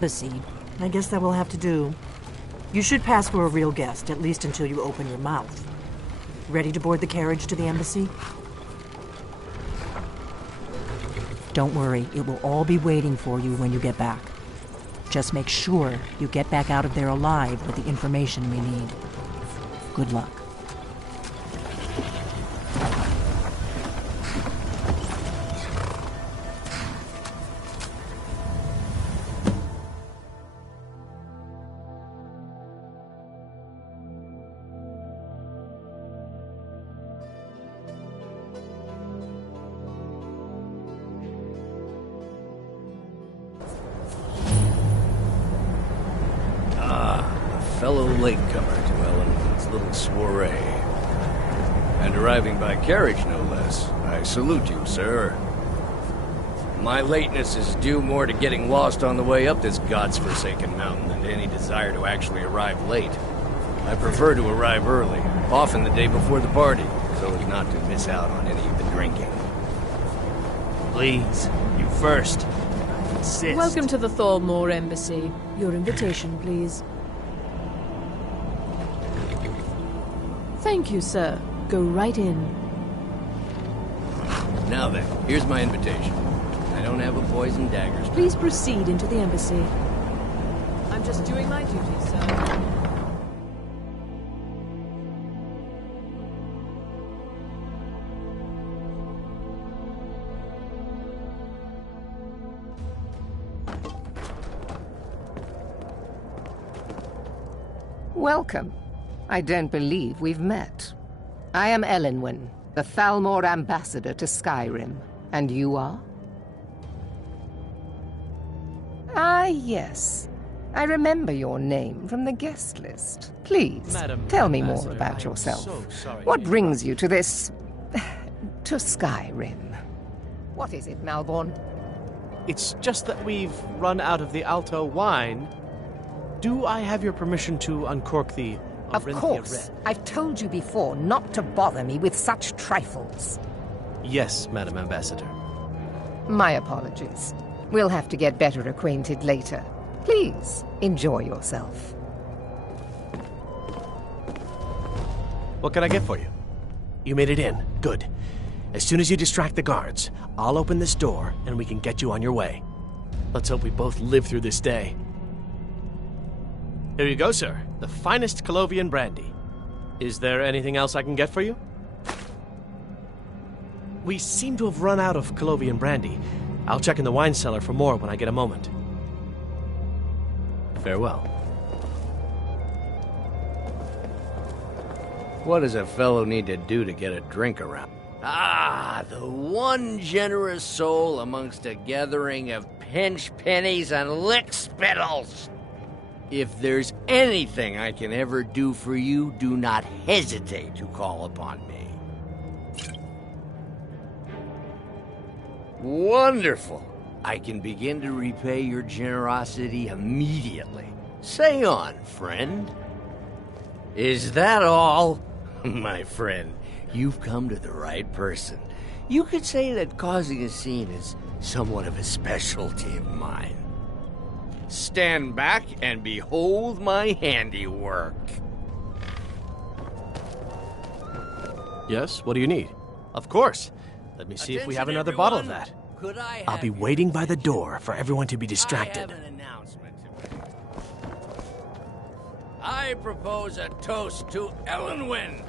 Embassy. I guess that will have to do. You should pass for a real guest, at least until you open your mouth. Ready to board the carriage to the embassy? Don't worry, it will all be waiting for you when you get back. Just make sure you get back out of there alive with the information we need. Good luck. Fellow latecomer to Ellen's little soiree. And arriving by carriage, no less. I salute you, sir. My lateness is due more to getting lost on the way up this god's-forsaken mountain than to any desire to actually arrive late. I prefer to arrive early, often the day before the party, so as not to miss out on any of the drinking. Please, you first. I insist. Welcome to the Thalmor Embassy. Your invitation, please. Thank you, sir. Go right in. Now then, here's my invitation. I don't have a poison dagger. Please proceed into the embassy. I'm just doing my duty, sir. Welcome. I don't believe we've met. I am Elenwen, the Thalmor ambassador to Skyrim. And you are? Ah, yes. I remember your name from the guest list. Please, Madam tell me more Ambassador, about I am yourself. so sorry What to brings you to this... to Skyrim? What is it, Malborn? It's just that we've run out of the Alto wine. Do I have your permission to uncork the Of Orinthia course. Red? I've told you before not to bother me with such trifles. Yes, Madam Ambassador. My apologies. We'll have to get better acquainted later. Please, enjoy yourself. What can I get for you? You made it in. Good. As soon as you distract the guards, I'll open this door and we can get you on your way. Let's hope we both live through this day. Here you go, sir. The finest Colovian brandy. Is there anything else I can get for you? We seem to have run out of Colovian brandy. I'll check in the wine cellar for more when I get a moment. Farewell. What does a fellow need to do to get a drink around? Ah, the one generous soul amongst a gathering of pinch pennies and lick spittles. If there's anything I can ever do for you, do not hesitate to call upon me. Wonderful. I can begin to repay your generosity immediately. Say on, friend. Is that all? My friend, you've come to the right person. You could say that causing a scene is somewhat of a specialty of mine. Stand back and behold my handiwork. Yes, what do you need? Of course. Let me see if we have another bottle of that. Could I I'll be waiting by the door for everyone to be distracted. I have an announcement to make. I propose a toast to Ellenwen.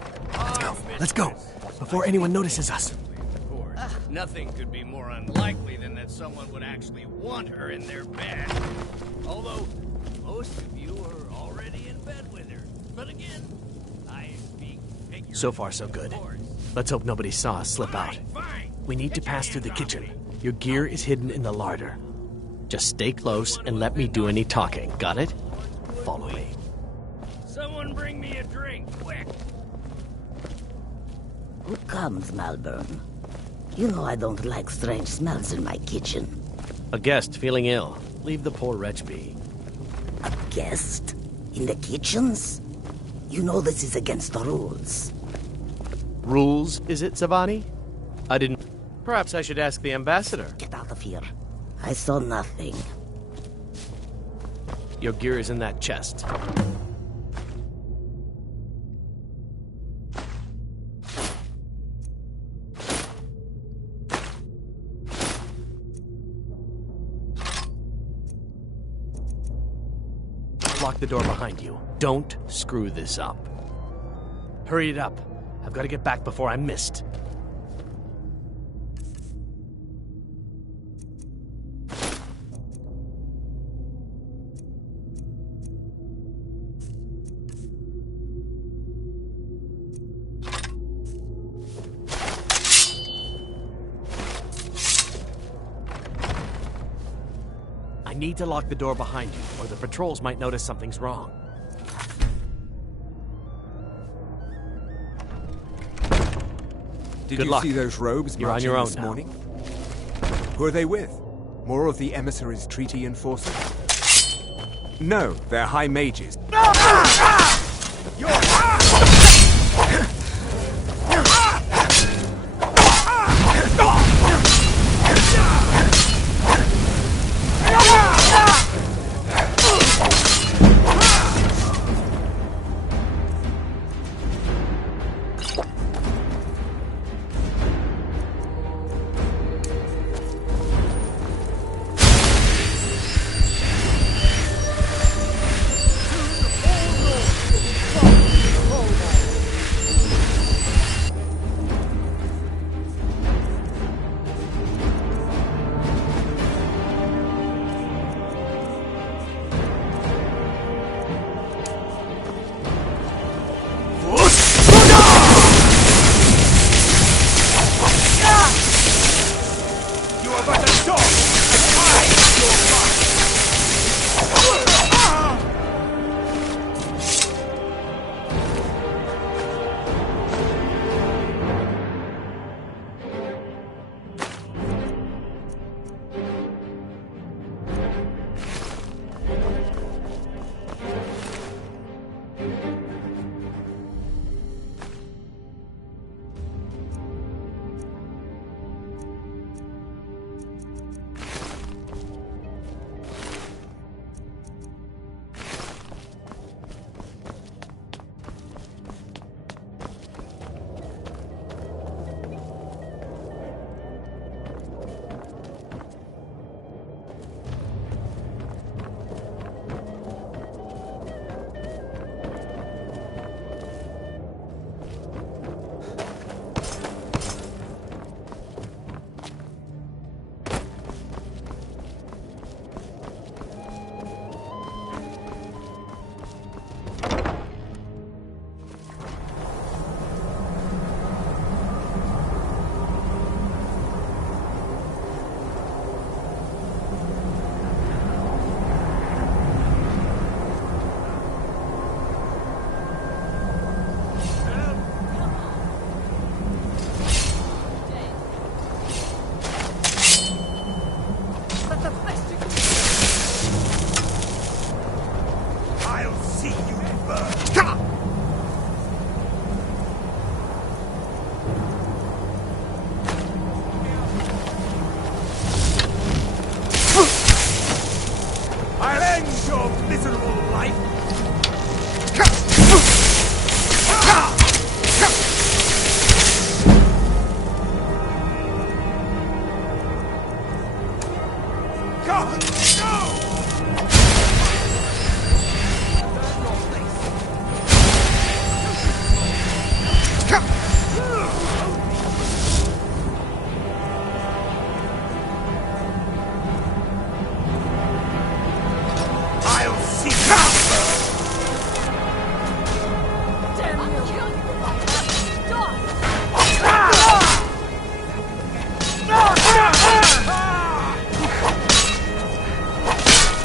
Let's go, before anyone notices us. Of course, nothing could be more unlikely than that someone would actually want her in their bed. Although, most of you are already in bed with her. But again, I speak figuratively. So far, so good. Let's hope nobody saw us slip out. Fine. We need to pass through the kitchen. Your gear is hidden in the larder. Just stay close and let me do any talking. Got it? Follow me. Someone bring me a drink, quick. Who comes, Malborn? You know I don't like strange smells in my kitchen. A guest feeling ill. Leave the poor wretch be. A guest? In the kitchens? You know this is against the rules. Rules, is it, Savani? I didn't... Perhaps I should ask the ambassador. Get out of here. I saw nothing. Your gear is in that chest. Lock the door behind you. Don't screw this up. Hurry it up. I've got to get back before I'm missed. I need to lock the door behind you, or the patrols might notice something's wrong. Did Good you luck. see those robes You're on marching your own this now. morning? Who are they with? More of the emissaries' treaty enforcers? No, they're high mages.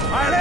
I'll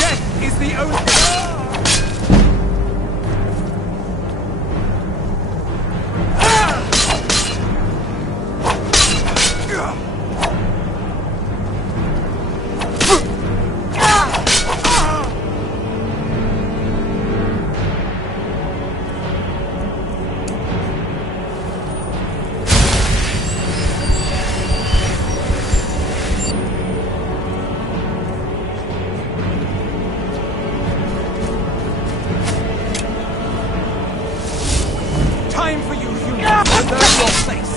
Death is the only... Time for you humans to learn your place!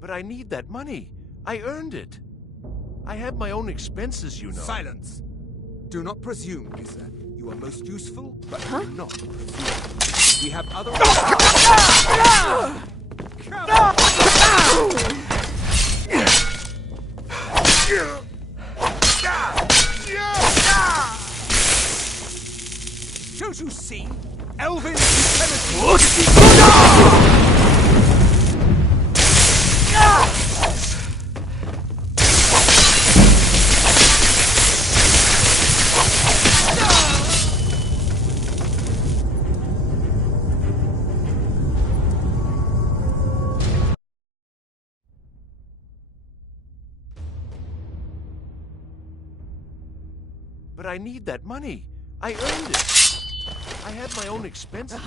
But I need that money. I earned it. I have my own expenses, you know. Silence! Do not presume, Gizzer. You are most useful, but do not presume. We have other... Don't you see? Elvin supremacy! But I need that money. I earned it. I had my own expenses.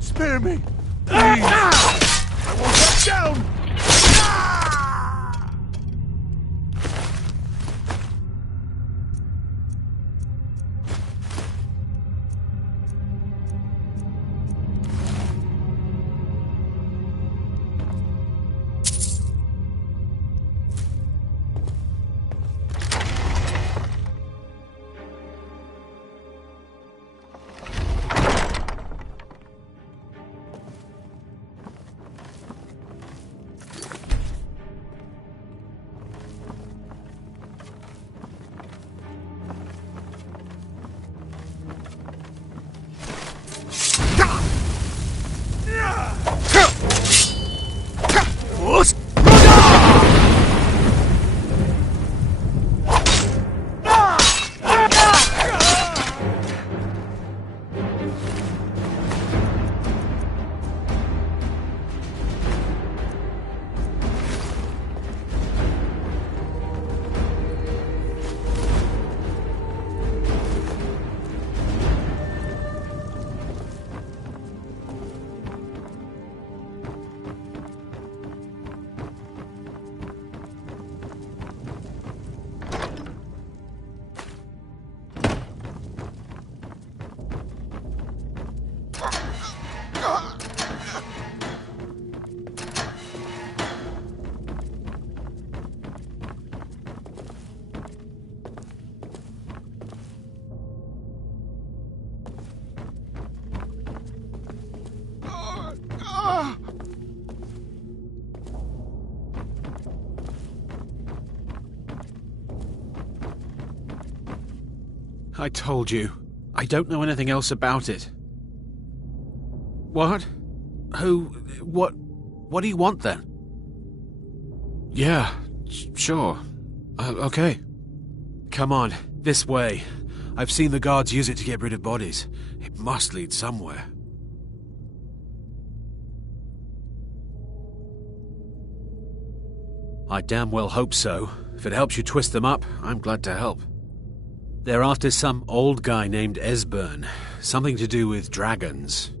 Spare me! Please! I won't back down! I told you. I don't know anything else about it. What? Who? What do you want then? Yeah, sure. Okay. Come on, this way. I've seen the guards use it to get rid of bodies. It must lead somewhere. I damn well hope so. If it helps you twist them up, I'm glad to help. They're after some old guy named Esbern. Something to do with dragons.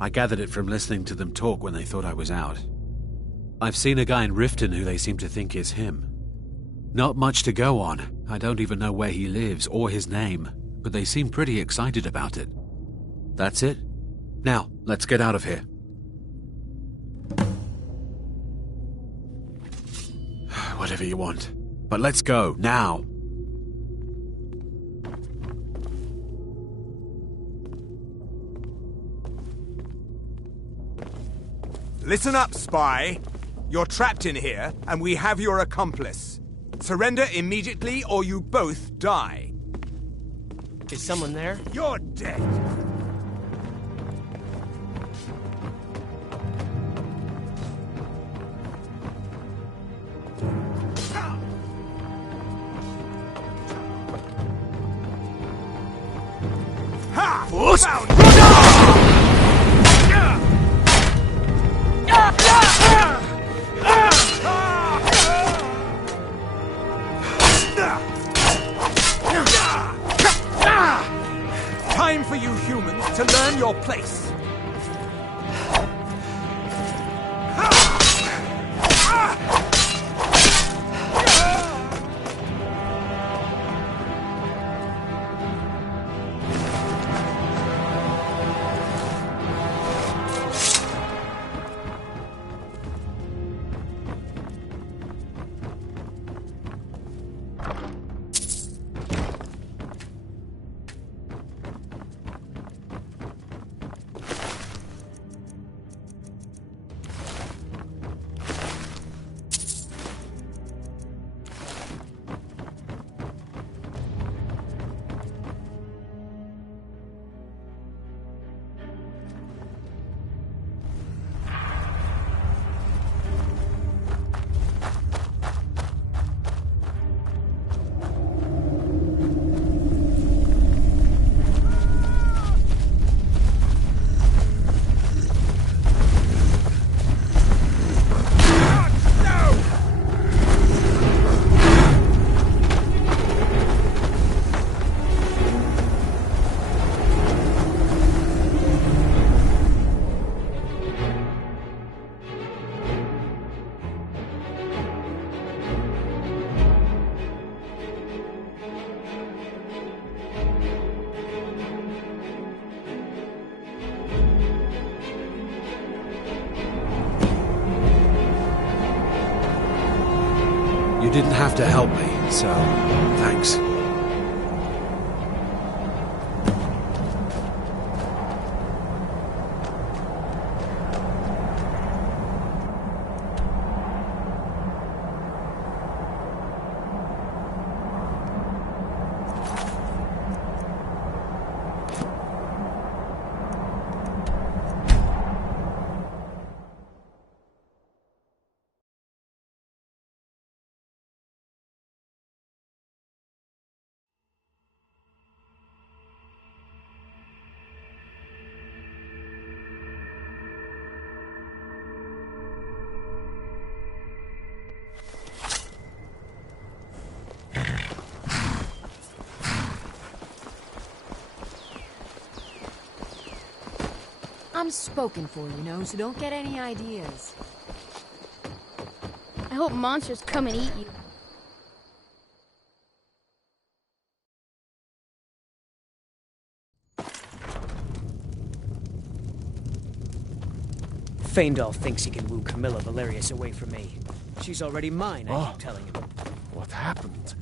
I gathered it from listening to them talk when they thought I was out. I've seen a guy in Riften who they seem to think is him. Not much to go on. I don't even know where he lives or his name, but they seem pretty excited about it. That's it. Now, let's get out of here. Whatever you want. But let's go, now. Listen up, spy. You're trapped in here, and we have your accomplice. Surrender immediately, or you both die. Is someone there? You're dead. Ha! Time for you humans to learn your place. You didn't have to help me, so thanks. I'm spoken for, you know, so don't get any ideas. I hope monsters come and eat you. Faendal thinks he can woo Camilla Valerius away from me. She's already mine, I keep telling him. What happened?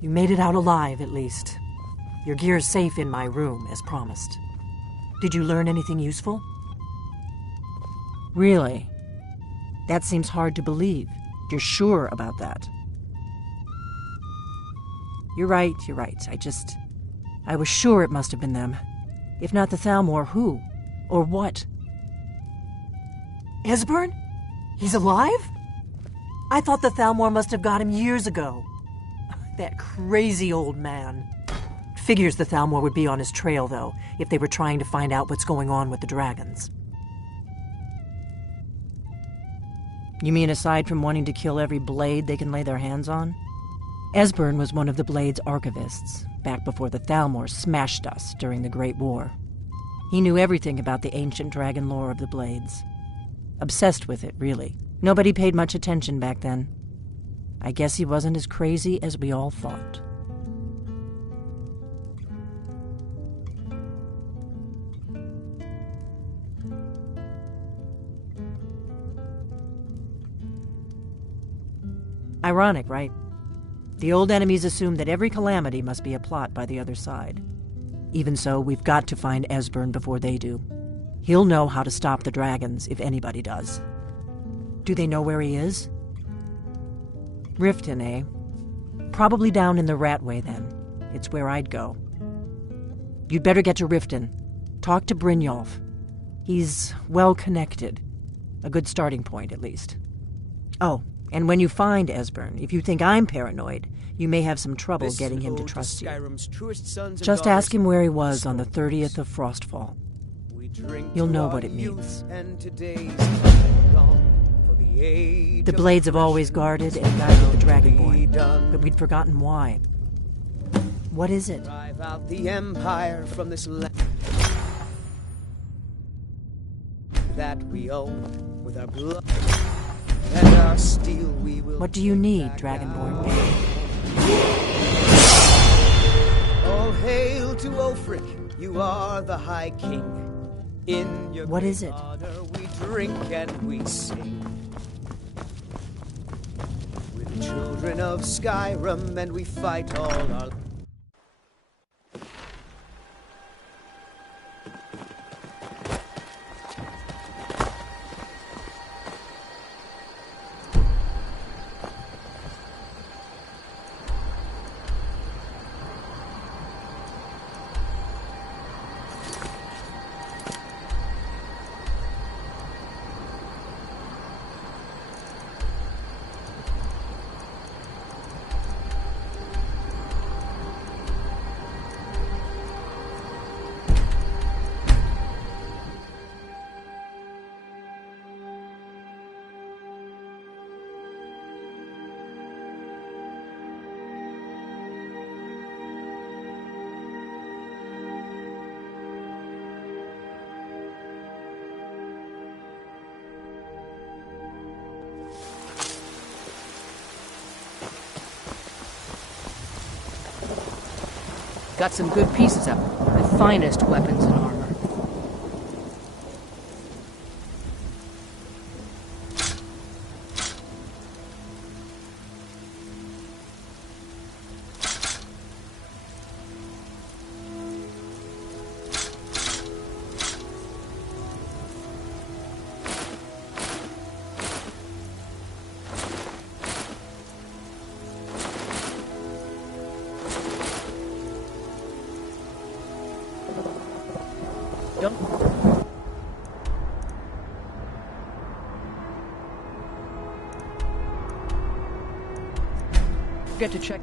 You made it out alive, at least. Your gear's safe in my room, as promised. Did you learn anything useful? Really? That seems hard to believe. You're sure about that? You're right. I was sure it must have been them. If not the Thalmor, who? Or what? Esbern? He's alive? I thought the Thalmor must have got him years ago. That crazy old man. Figures the Thalmor would be on his trail, though, if they were trying to find out what's going on with the dragons. You mean aside from wanting to kill every blade they can lay their hands on? Esbern was one of the Blade's archivists, back before the Thalmor smashed us during the Great War. He knew everything about the ancient dragon lore of the Blades. Obsessed with it, really. Nobody paid much attention back then. I guess he wasn't as crazy as we all thought. Ironic, right? The old enemies assume that every calamity must be a plot by the other side. Even so, we've got to find Esbern before they do. He'll know how to stop the dragons, if anybody does. Do they know where he is? Riften, eh? Probably down in the Ratway, then. It's where I'd go. You'd better get to Riften. Talk to Brynjolf. He's well-connected. A good starting point, at least. Oh, and when you find Esbern, if you think I'm paranoid, you may have some trouble getting him to trust you. Just ask him where he was on the 30th of Frostfall. You'll know what it means. The Blades have always guarded and guided the Dragonborn, but we'd forgotten why. What is it? Drive out the Empire from this land that we own with our blood and our steel. We will. What do you need, Dragonborn? All hail to Ulfric, you are the High King. In your what is it? honor we drink and we sing. We're the children of Skyrim and we fight all our... Got some good pieces of it. The finest weapons and armor. Forget to check.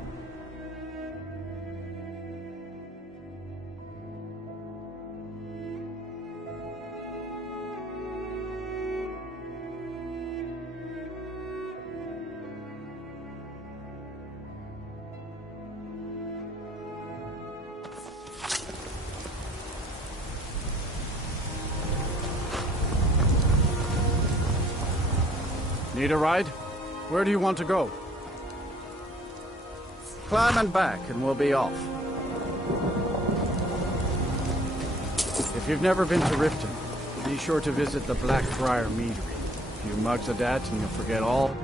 Need a ride? Where do you want to go? Climb and back, and we'll be off. If you've never been to Riften, be sure to visit the Blackfriar Meadery. A few mugs of that, and you'll forget all...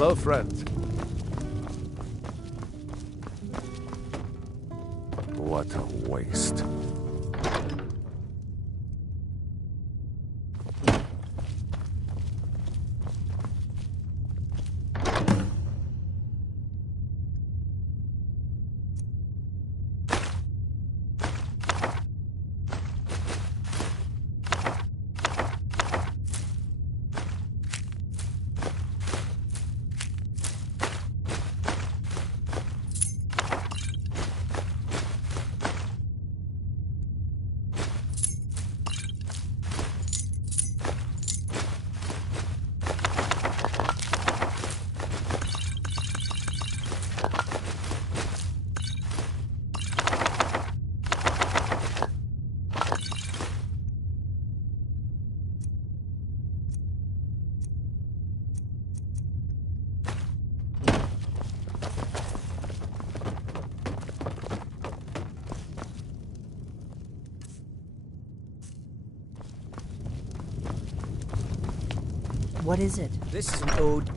Hello, friend. What a waste. What is it? This is an ode.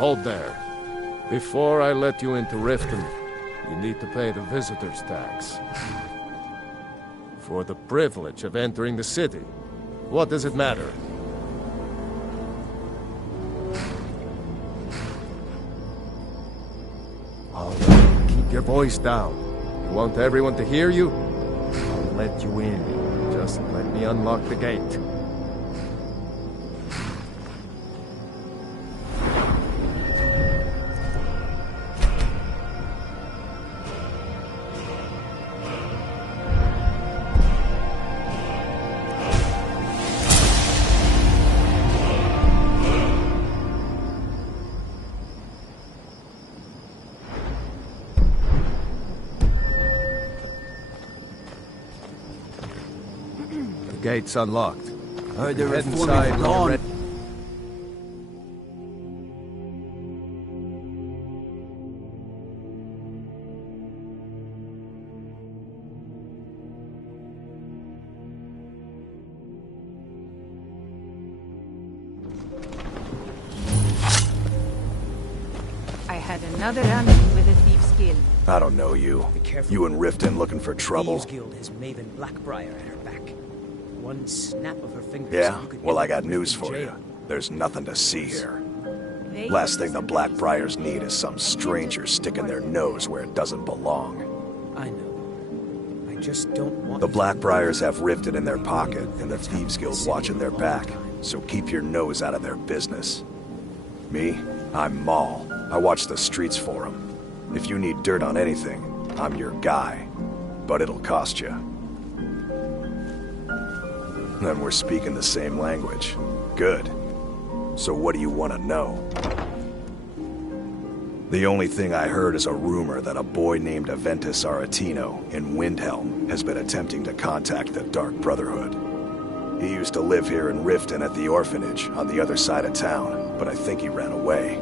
Hold there. Before I let you into Riften, you need to pay the visitor's tax. For the privilege of entering the city. What does it matter? All right, keep your voice down. You want everyone to hear you? I'll let you in. Just let me unlock the gate. Gate's unlocked. Heard they're Head reforming inside the lawn. already. I had another run-in with a thief's guild. I don't know you. You and Riften looking for trouble. Thieves Guild has Maven Blackbriar at her back. One snap of her fingers. Yeah? and you could Well, end I up got in news for jail. you. There's nothing to see here. Last thing the Blackbriars need is some stranger sticking their nose where it doesn't belong. I know. I just don't want The you to Blackbriars have Riften in their pocket, and the Thieves Guild watching their back, so keep your nose out of their business. Me? I'm Maul. I watch the streets for them. If you need dirt on anything, I'm your guy. But it'll cost you. Then we're speaking the same language. Good. So what do you want to know? The only thing I heard is a rumor that a boy named Aventus Aretino in Windhelm has been attempting to contact the Dark Brotherhood. He used to live here in Riften at the orphanage on the other side of town, but I think he ran away.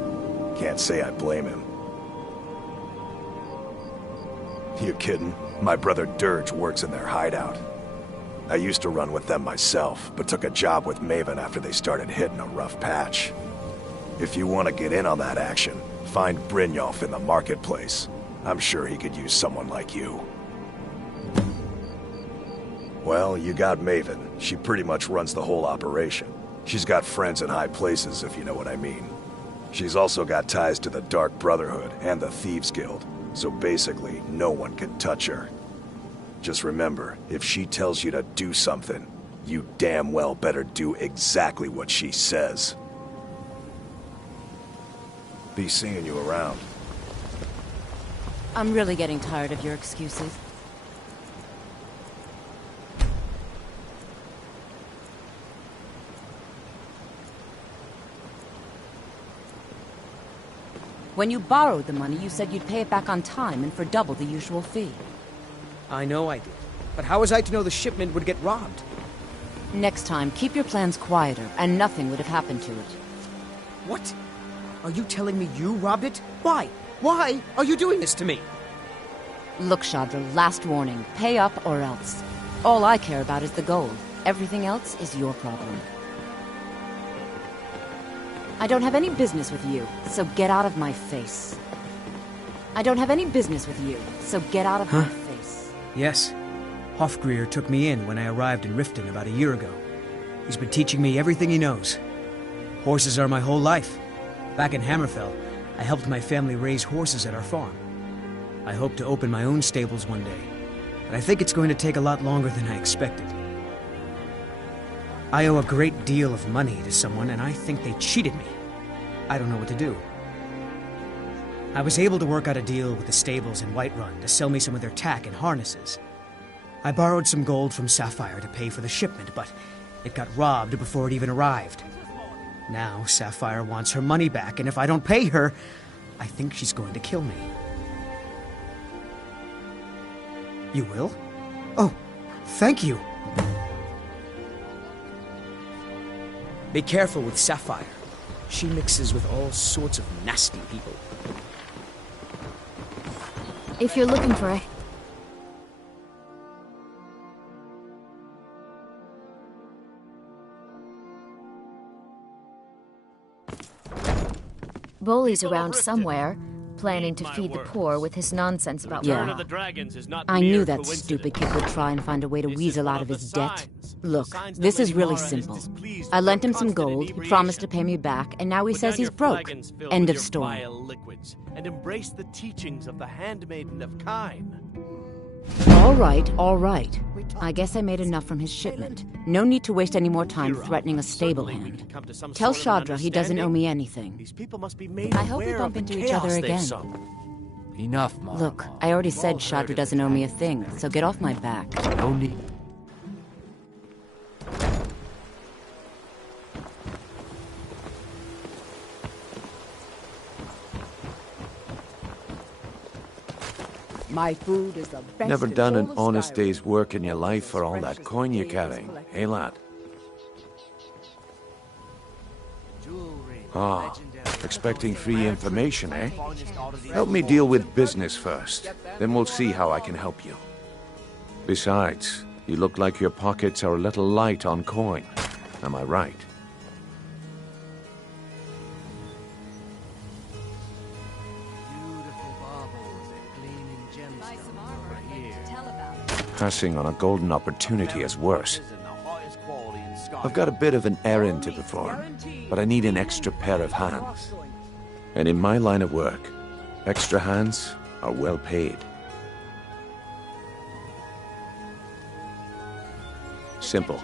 Can't say I blame him. You kidding? My brother Dirge works in their hideout. I used to run with them myself, but took a job with Maven after they started hitting a rough patch. If you want to get in on that action, find Brynjolf in the marketplace. I'm sure he could use someone like you. Well, you got Maven. She pretty much runs the whole operation. She's got friends in high places, if you know what I mean. She's also got ties to the Dark Brotherhood and the Thieves Guild, so basically, no one can touch her. Just remember, if she tells you to do something, you damn well better do exactly what she says. Be seeing you around. I'm really getting tired of your excuses. When you borrowed the money, you said you'd pay it back on time and for double the usual fee. I know I did. But how was I to know the shipment would get robbed? Next time, keep your plans quieter, and nothing would have happened to it. What? Are you telling me you robbed it? Why? Why are you doing this to me? Look, Chandra, last warning. Pay up or else. All I care about is the gold. Everything else is your problem. I don't have any business with you, so get out of my face. I don't have any business with you, so get out of my face. Yes. Hofgreer took me in when I arrived in Riften about a year ago. He's been teaching me everything he knows. Horses are my whole life. Back in Hammerfell, I helped my family raise horses at our farm. I hope to open my own stables one day, but I think it's going to take a lot longer than I expected. I owe a great deal of money to someone, and I think they cheated me. I don't know what to do. I was able to work out a deal with the stables in Whiterun to sell me some of their tack and harnesses. I borrowed some gold from Sapphire to pay for the shipment, but it got robbed before it even arrived. Now Sapphire wants her money back, and if I don't pay her, I think she's going to kill me. You will? Oh, thank you. Be careful with Sapphire. She mixes with all sorts of nasty people. If you're looking for a... Bully's around somewhere, planning to feed the poor with his nonsense about Yeah. I knew that stupid kid would try and find a way to weasel out of his debt. Look, this is really simple. I lent him some gold, he promised to pay me back, and now he says he's broke. End of story. And embrace the teachings of the Handmaiden of Kine. All right. I guess I made enough from his shipment. No need to waste any more time threatening a stable hand. Tell Shadra he doesn't owe me anything. I hope we bump into each other again. Enough, Mom. Look, I already said Shadra doesn't owe me a thing, so get off my back. No need. My food is the best. Never done an honest day's work in your life for all that coin you're carrying, eh, lad? Ah, expecting free information, eh? Help me deal with business first, then we'll see how I can help you. Besides, you look like your pockets are a little light on coin. Am I right? Passing on a golden opportunity is worse. I've got a bit of an errand to perform, but I need an extra pair of hands. And in my line of work, extra hands are well paid. Simple.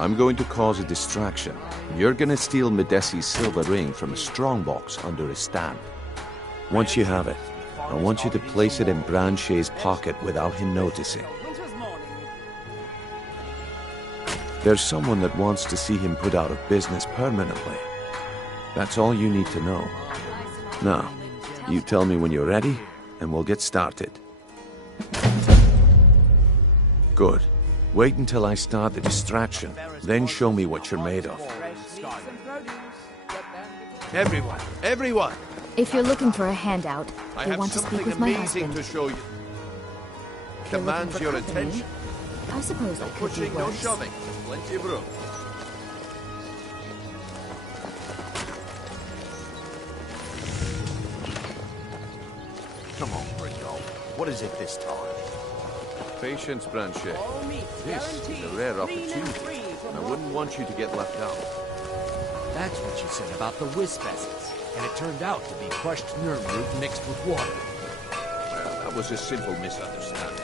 I'm going to cause a distraction. You're gonna steal Medesi's silver ring from a strongbox under his stamp. Once you have it, I want you to place it in Branche's pocket without him noticing. There's someone that wants to see him put out of business permanently. That's all you need to know. Now, you tell me when you're ready, and we'll get started. Good. Wait until I start the distraction, then show me what you're made of. Everyone! If you're looking for a handout, I you have want to speak something with my amazing husband. to show you. If you're looking Demands for your company, attention. I suppose I could do Pushing, no worse. shoving. Plenty of room. Come on, Brindle. What is it this time? Patience, Blanchet. This is a rare opportunity. I wouldn't want you to get left out. That's what you said about the wisp essence. And it turned out to be crushed nerve root mixed with water. Well, that was a simple misunderstanding.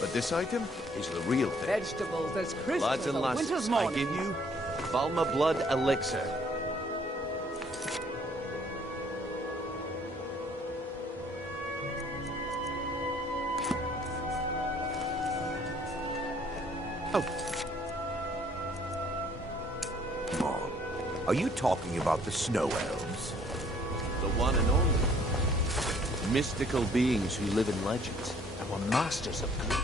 But this item is the real thing. Vegetables as crisp Lads as and a lasses, winter's I morning. give you Balma Blood Elixir. Oh. Come on. Are you talking about the snow elves? The one and only. Mystical beings who live in legends and were masters of good.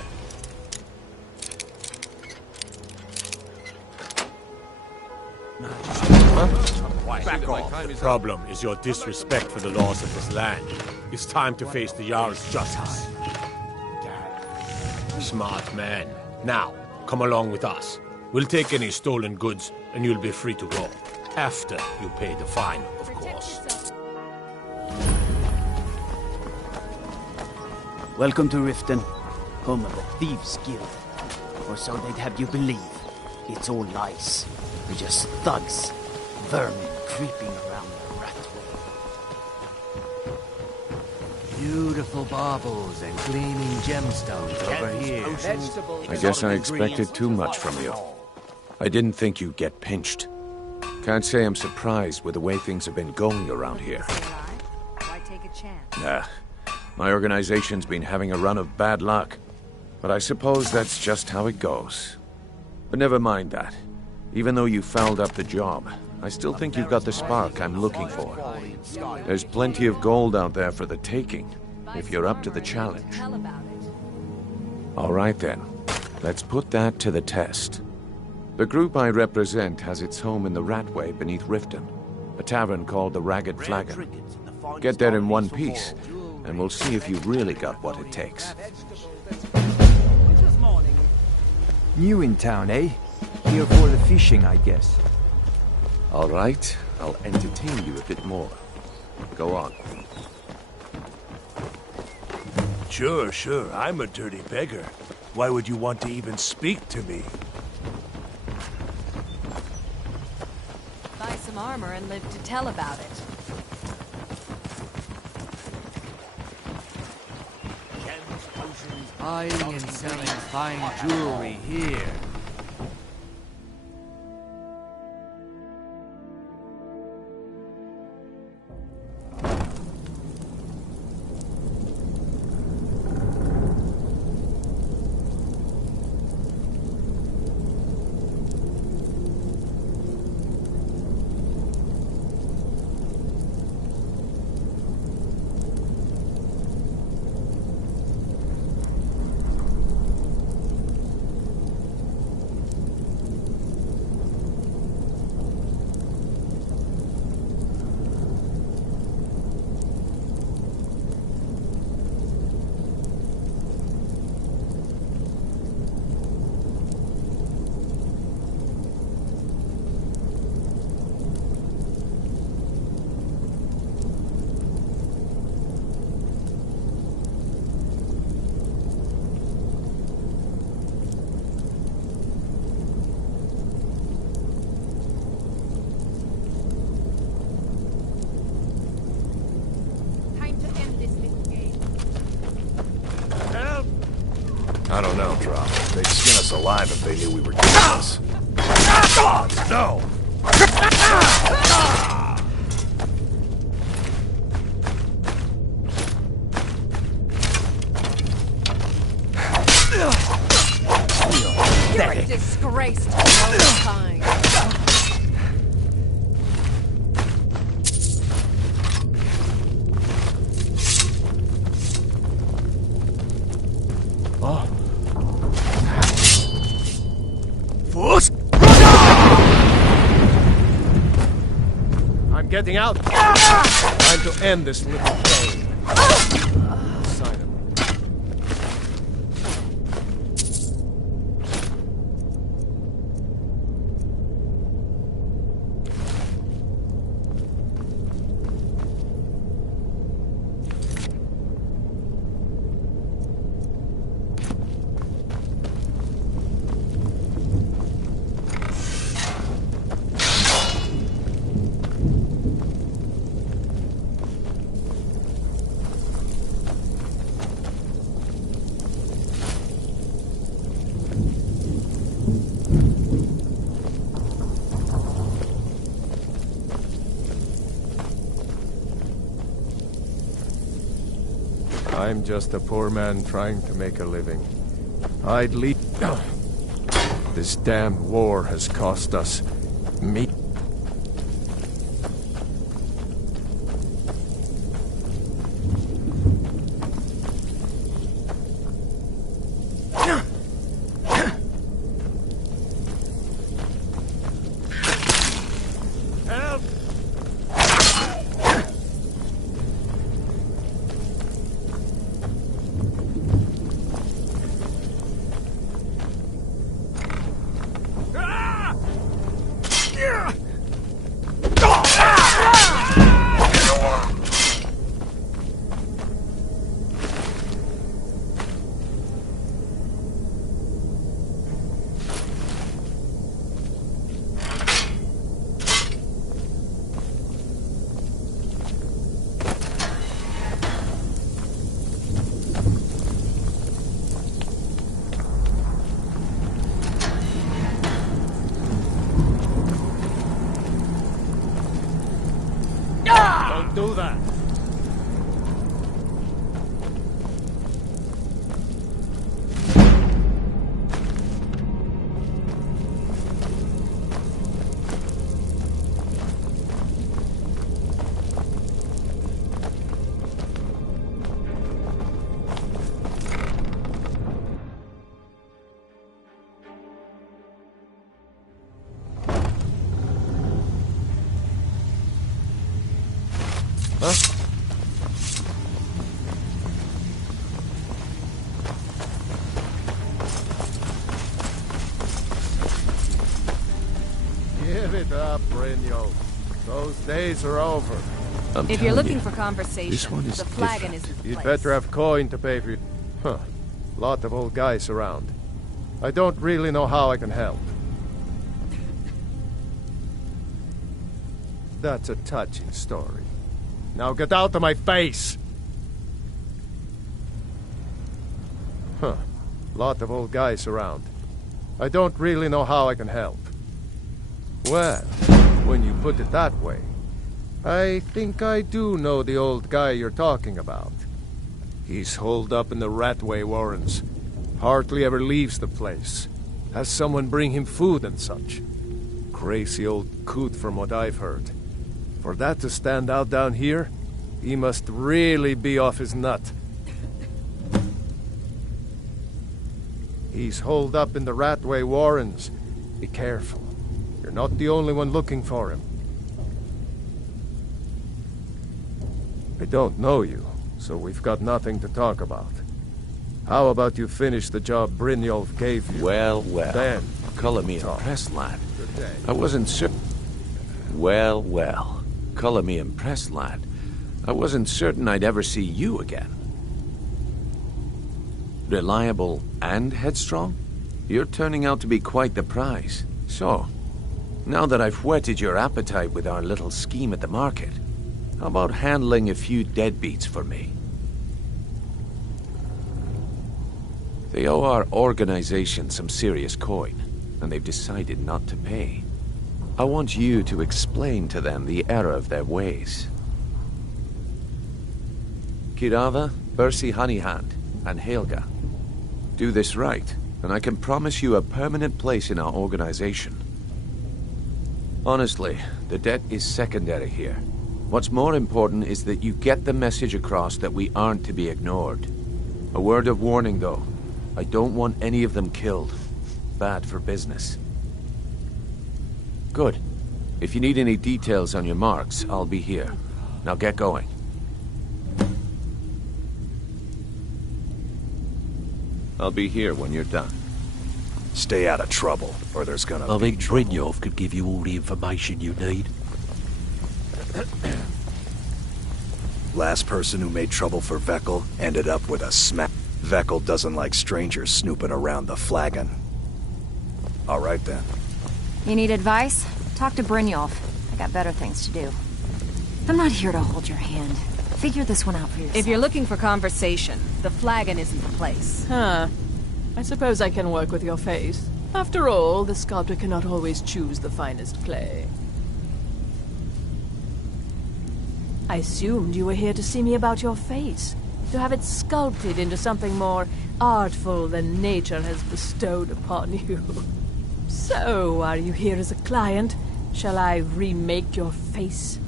Back off. The problem is your disrespect for the laws of this land. It's time to face the Jarl's justice. Smart man. Now, come along with us. We'll take any stolen goods, and you'll be free to go. After you pay the fine, of course. Welcome to Riften, home of the Thieves Guild. Or so they'd have you believe. It's all lies. We're just thugs, vermin creeping around the ratway. Beautiful baubles and gleaming gemstones over here. I guess I expected too much from you. I didn't think you'd get pinched. Can't say I'm surprised with the way things have been going around here. Why take a chance? Nah, my organization's been having a run of bad luck. But I suppose that's just how it goes. But never mind that. Even though you fouled up the job, I still think you've got the spark I'm looking for. There's plenty of gold out there for the taking, if you're up to the challenge. All right then, let's put that to the test. The group I represent has its home in the Ratway beneath Riften, a tavern called the Ragged Flagon. Get there in one piece, and we'll see if you've really got what it takes. New in town, eh? Here for the fishing, I guess. All right, I'll entertain you a bit more. Go on. Sure, I'm a dirty beggar. Why would you want to even speak to me? Buy some armor and live to tell about it. Buying and selling fine jewelry here. I don't know, Drop. They'd skin us alive if they knew we were doing this. God, no! You're a disgrace to mankind. I'm getting out. Time to end this little game. Sign I'm just a poor man trying to make a living. I'd leave... This damned war has cost us... me... Do that. Give it up, Brynjolf. Those days are over. If you're looking for conversation, this one is the flagon isn't the You'd place. better have coin to pay for it. Huh. Lot of old guys around. I don't really know how I can help. That's a touching story. Now get out of my face! Huh. Lot of old guys around. I don't really know how I can help. Well, when you put it that way, I think I do know the old guy you're talking about. He's holed up in the Ratway Warrens. Hardly ever leaves the place. Has someone bring him food and such. Crazy old coot from what I've heard. For that to stand out down here, he must really be off his nut. He's holed up in the Ratway Warrens. Be careful. You're not the only one looking for him. I don't know you, so we've got nothing to talk about. How about you finish the job Brynjolf gave you? Well. Then, Colour me impressed, lad. I wasn't certain... Well. Colour me impressed, lad. I wasn't certain I'd ever see you again. Reliable and headstrong? You're turning out to be quite the prize. So, now that I've whetted your appetite with our little scheme at the market, how about handling a few deadbeats for me? They owe our organization some serious coin, and they've decided not to pay. I want you to explain to them the error of their ways. Kirava, Bersi Honeyhand, and Helga. Do this right, and I can promise you a permanent place in our organization. Honestly, the debt is secondary here. What's more important is that you get the message across that we aren't to be ignored. A word of warning, though. I don't want any of them killed. Bad for business. Good. If you need any details on your marks, I'll be here. Now get going. I'll be here when you're done. Stay out of trouble, or there's gonna I be think Brynjolf could give you all the information you need. Last person who made trouble for Veckel ended up with a smack. Veckel doesn't like strangers snooping around the flagon. All right then. You need advice? Talk to Brynjolf. I got better things to do. I'm not here to hold your hand. Figure this one out for yourself. If you're looking for conversation, the flagon isn't the place. Huh. I suppose I can work with your face. After all, the sculptor cannot always choose the finest clay. I assumed you were here to see me about your face. to have it sculpted into something more artful than nature has bestowed upon you. So, are you here as a client? Shall I remake your face?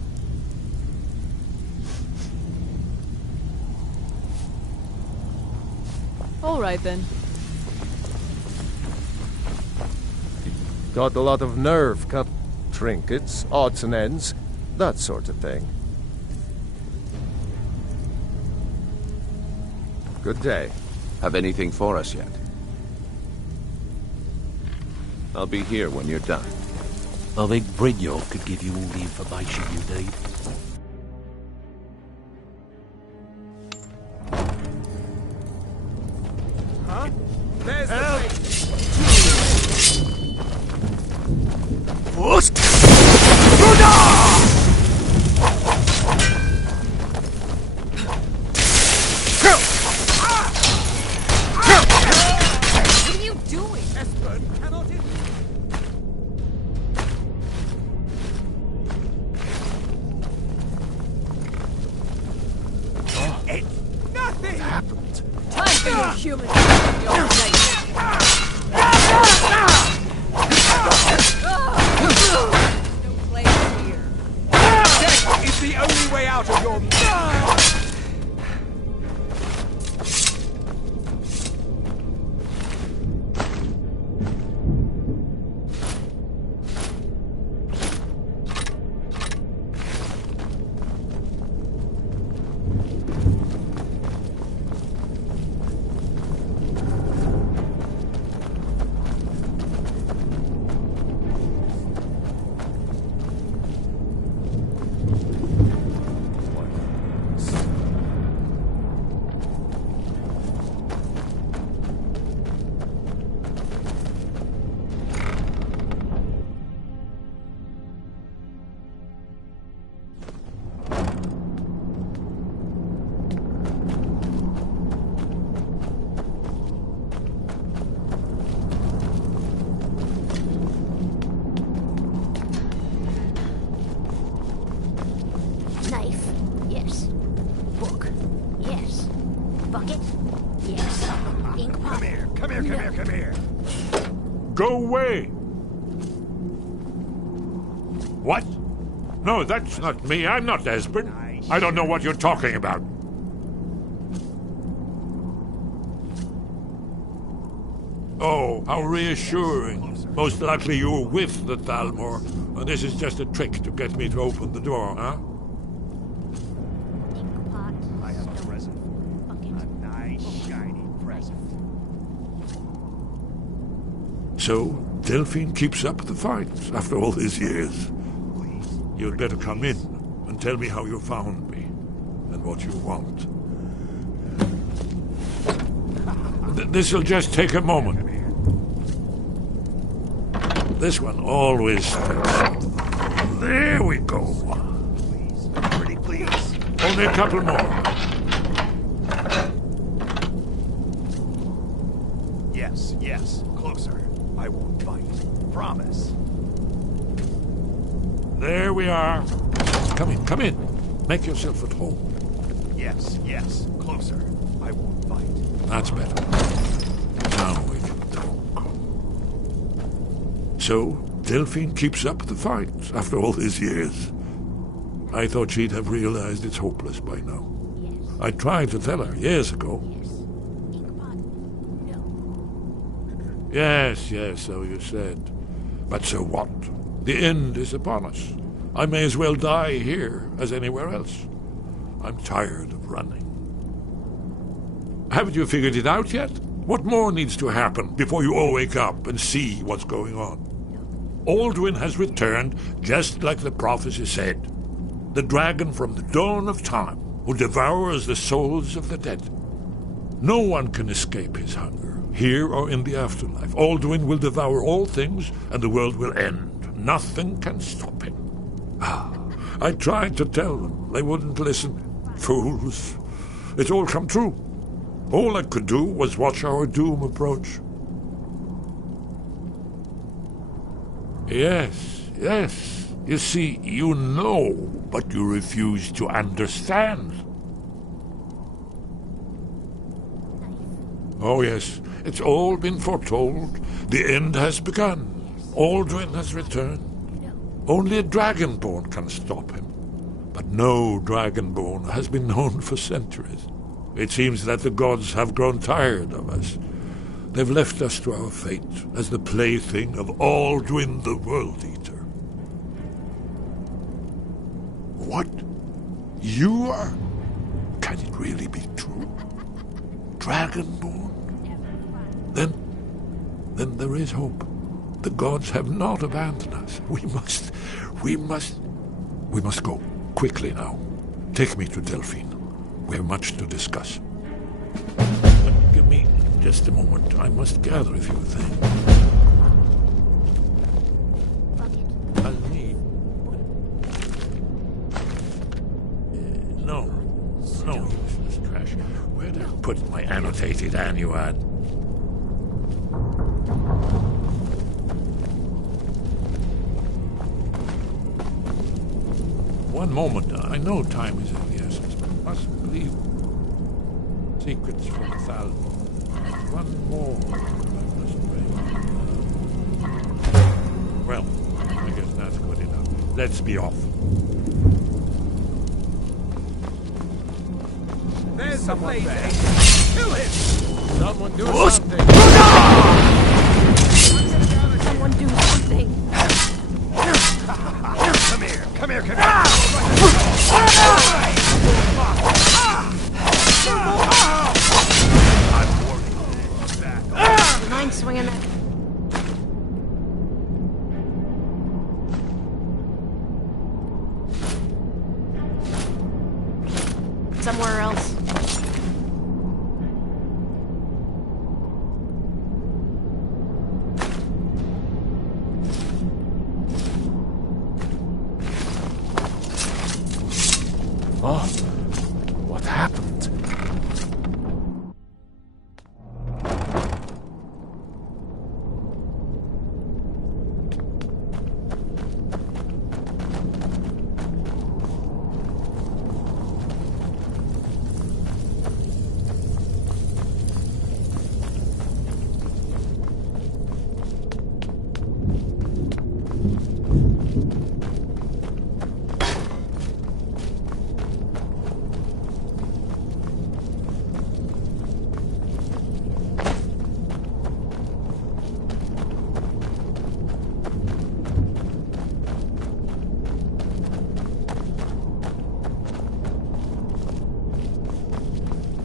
All right, then. Got a lot of nerve trinkets, odds and ends, that sort of thing. Good day. Have anything for us yet? I'll be here when you're done. I think Brynjolf could give you all the information you need. Huh? There's the What are you doing? Espen cannot hit me. Nothing happened. Time for your human to take your place. No place here. Death is the only way out of your... Knife, yes. Book, yes. Bucket, yes. Ink pot. Come here. Go away! What? No, that's not me. I'm not Espen. I don't know what you're talking about. Oh, how reassuring. Most likely you were with the Thalmor, and this is just a trick to get me to open the door, huh? I have a present. A nice, shiny present. So, Delphine keeps up the fight after all these years. You'd better come in and tell me how you found me and what you want. This'll just take a moment. This one always sticks. There we go. Pretty please. Only a couple more. Yes. Closer. I won't bite. Promise. There we are. Come in. Make yourself at home. Yes. Closer. I won't bite. That's better. Now we can talk. So, Delphine keeps up the fight after all these years. I thought she'd have realized it's hopeless by now. I tried to tell her years ago. Yes, so you said. But so what? The end is upon us. I may as well die here as anywhere else. I'm tired of running. Haven't you figured it out yet? What more needs to happen before you all wake up and see what's going on? Alduin has returned just like the prophecy said. The dragon from the dawn of time who devours the souls of the dead. No one can escape his hunger, here or in the afterlife. Alduin will devour all things and the world will end. Nothing can stop him. I tried to tell them. They wouldn't listen. Fools. It's all come true. All I could do was watch our doom approach. Yes. You see, you know, but you refuse to understand. Oh yes, it's all been foretold. The end has begun. Aldrin has returned. Only a Dragonborn can stop him. But no Dragonborn has been known for centuries. It seems that the gods have grown tired of us. They've left us to our fate as the plaything of Aldrin the World Eater. What? You are? Can it really be true? Dragonborn? Then there is hope. The gods have not abandoned us. We must go. Quickly now. Take me to Delphine. We have much to discuss. But give me just a moment. I must gather a few things. I'll need... No, useless trash. Where did I put my annotated annuad? One moment. I know time is of the essence, but I must believe secrets from a thousand. One more I must bring. Well, I guess that's good enough. Let's be off. There's someone there. Kill him! Someone do something. Someone do something. Come here. Mind swinging that. Somewhere else. Oh, what happened?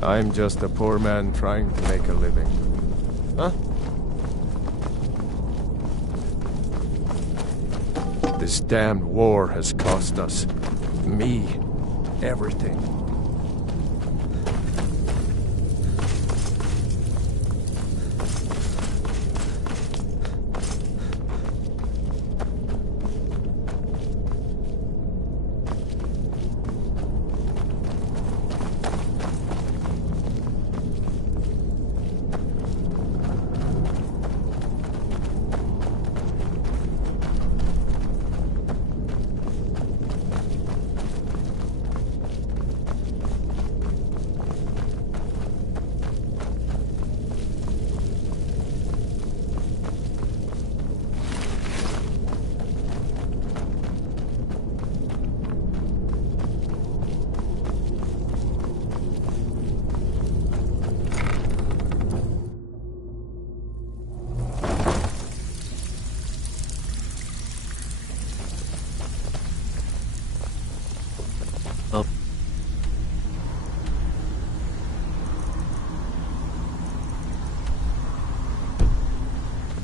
I'm just a poor man trying to make a living. Huh? This damned war has cost us, me, everything.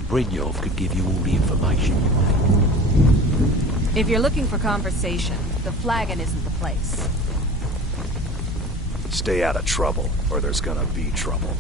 Brynjolf could give you all the information you need. If you're looking for conversation, the flagon isn't the place. Stay out of trouble, or there's gonna be trouble.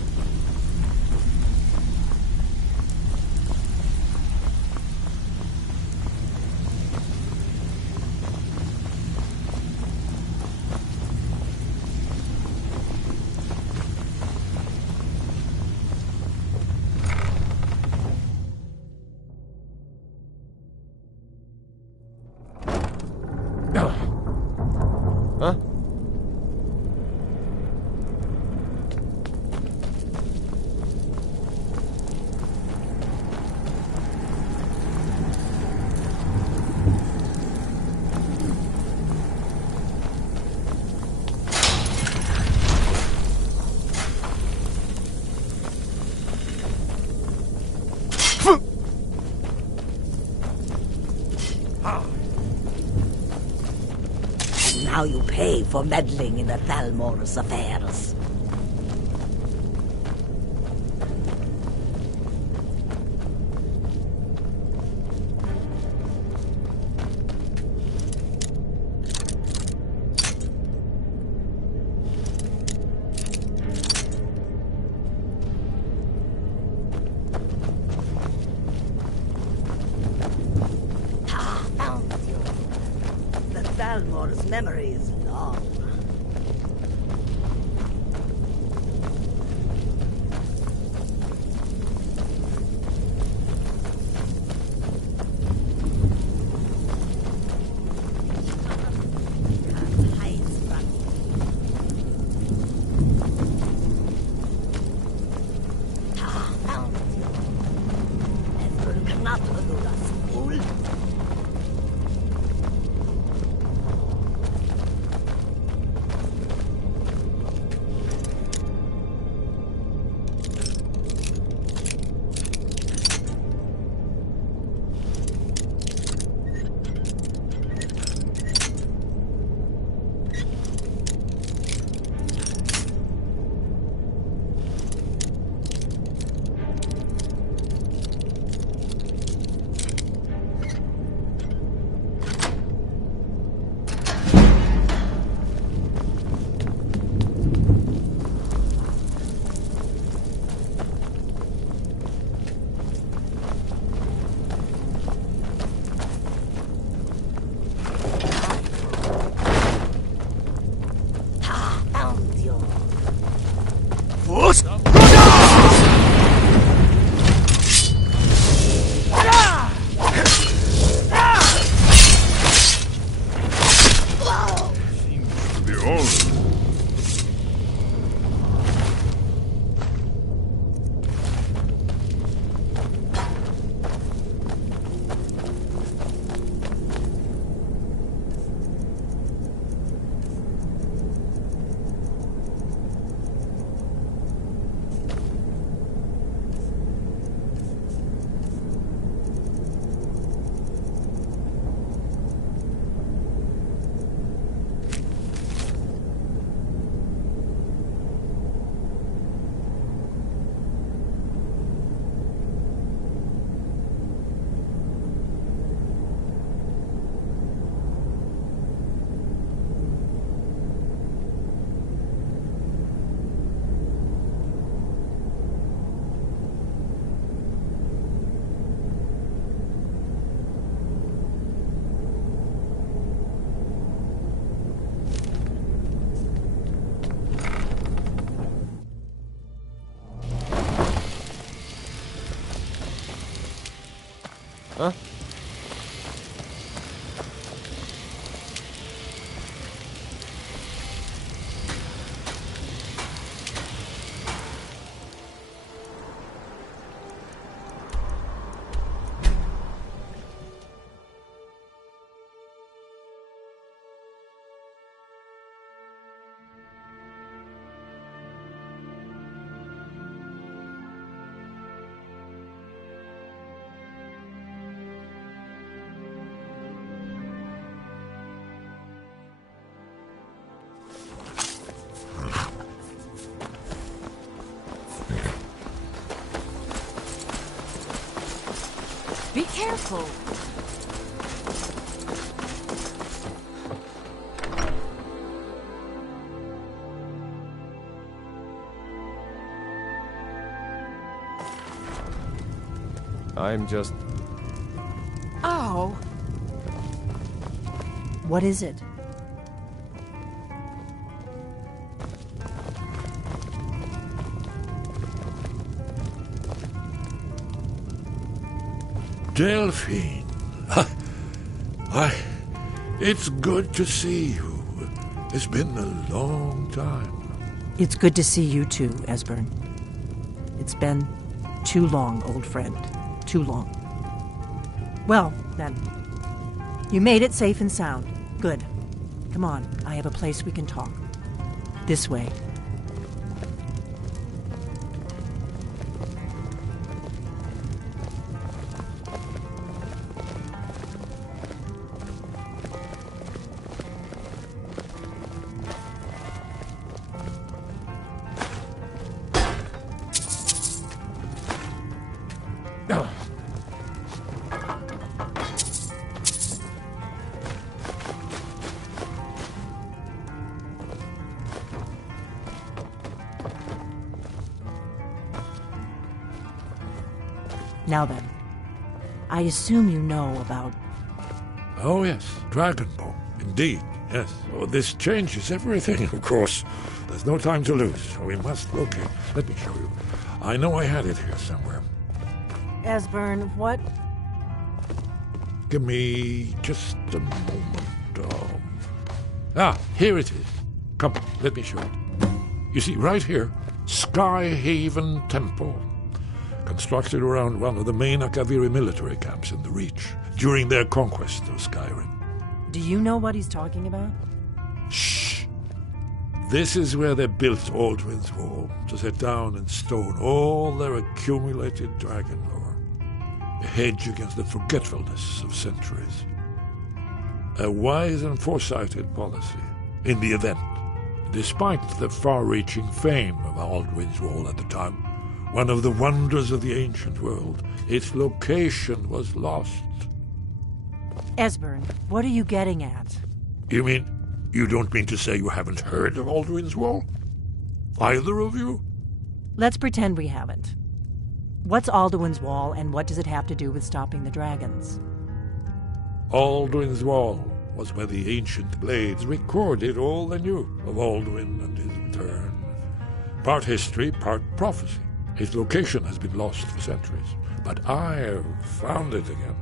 Huh? how you pay for meddling in the Thalmor's affairs. Thalmor's memory is long. Huh? Be careful. I'm just... Oh. What is it? Delphine. It's good to see you. It's been a long time. It's good to see you too, Esbern. It's been too long, old friend. Too long. Well, then. You made it safe and sound. Good. Come on, I have a place we can talk. This way. Now then, I assume you know about... Oh yes, Dragon Ball. Indeed, yes. Oh, this changes everything, of course. There's no time to lose, so we must locate. Let me show you. I know I had it here somewhere. Esbern, what? Give me just a moment. Here it is. Come, let me show you. You see, right here, Skyhaven Temple. Constructed around one of the main Akaviri military camps in the Reach during their conquest of Skyrim. Do you know what he's talking about? Shh! This is where they built Aldrin's Wall, to set down in stone all their accumulated dragon lore. A hedge against the forgetfulness of centuries. A wise and foresighted policy, in the event, despite the far-reaching fame of Aldrin's Wall at the time, one of the wonders of the ancient world, its location was lost. Esbern, what are you getting at? You don't mean to say you haven't heard of Aldrin's Wall? Either of you? Let's pretend we haven't. What's Alduin's Wall, and what does it have to do with stopping the dragons? Aldrin's Wall was where the ancient blades recorded all they knew of Alduin and his return. Part history, part prophecy. His location has been lost for centuries, but I have found it again.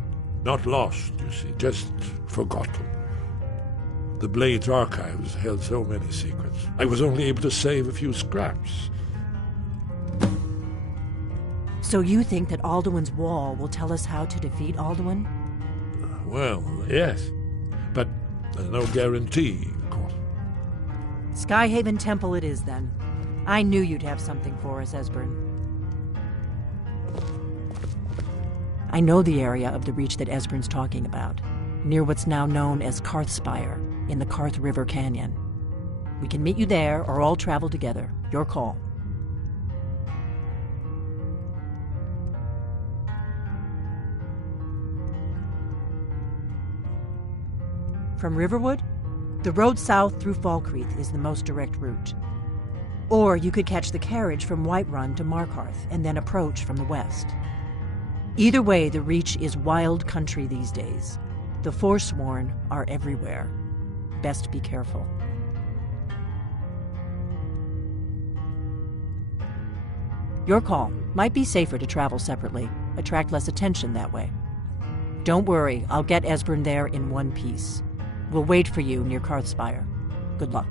Not lost, you see, just forgotten. The Blade's archives held so many secrets. I was only able to save a few scraps. So you think that Alduin's Wall will tell us how to defeat Alduin? Well, yes. But there's no guarantee, of course. Skyhaven Temple it is, then. I knew you'd have something for us, Esbern. I know the area of the Reach that Esbern's talking about, near what's now known as Karthspire, in the Karth River Canyon. We can meet you there, or all travel together. Your call. From Riverwood, the road south through Falkreath is the most direct route. Or you could catch the carriage from Whiterun to Markarth and then approach from the west. Either way, the Reach is wild country these days. The Forsworn are everywhere. Best be careful. Your call. Might be safer to travel separately. Attract less attention that way. Don't worry, I'll get Esbern there in one piece. We'll wait for you near Karthspire. Good luck.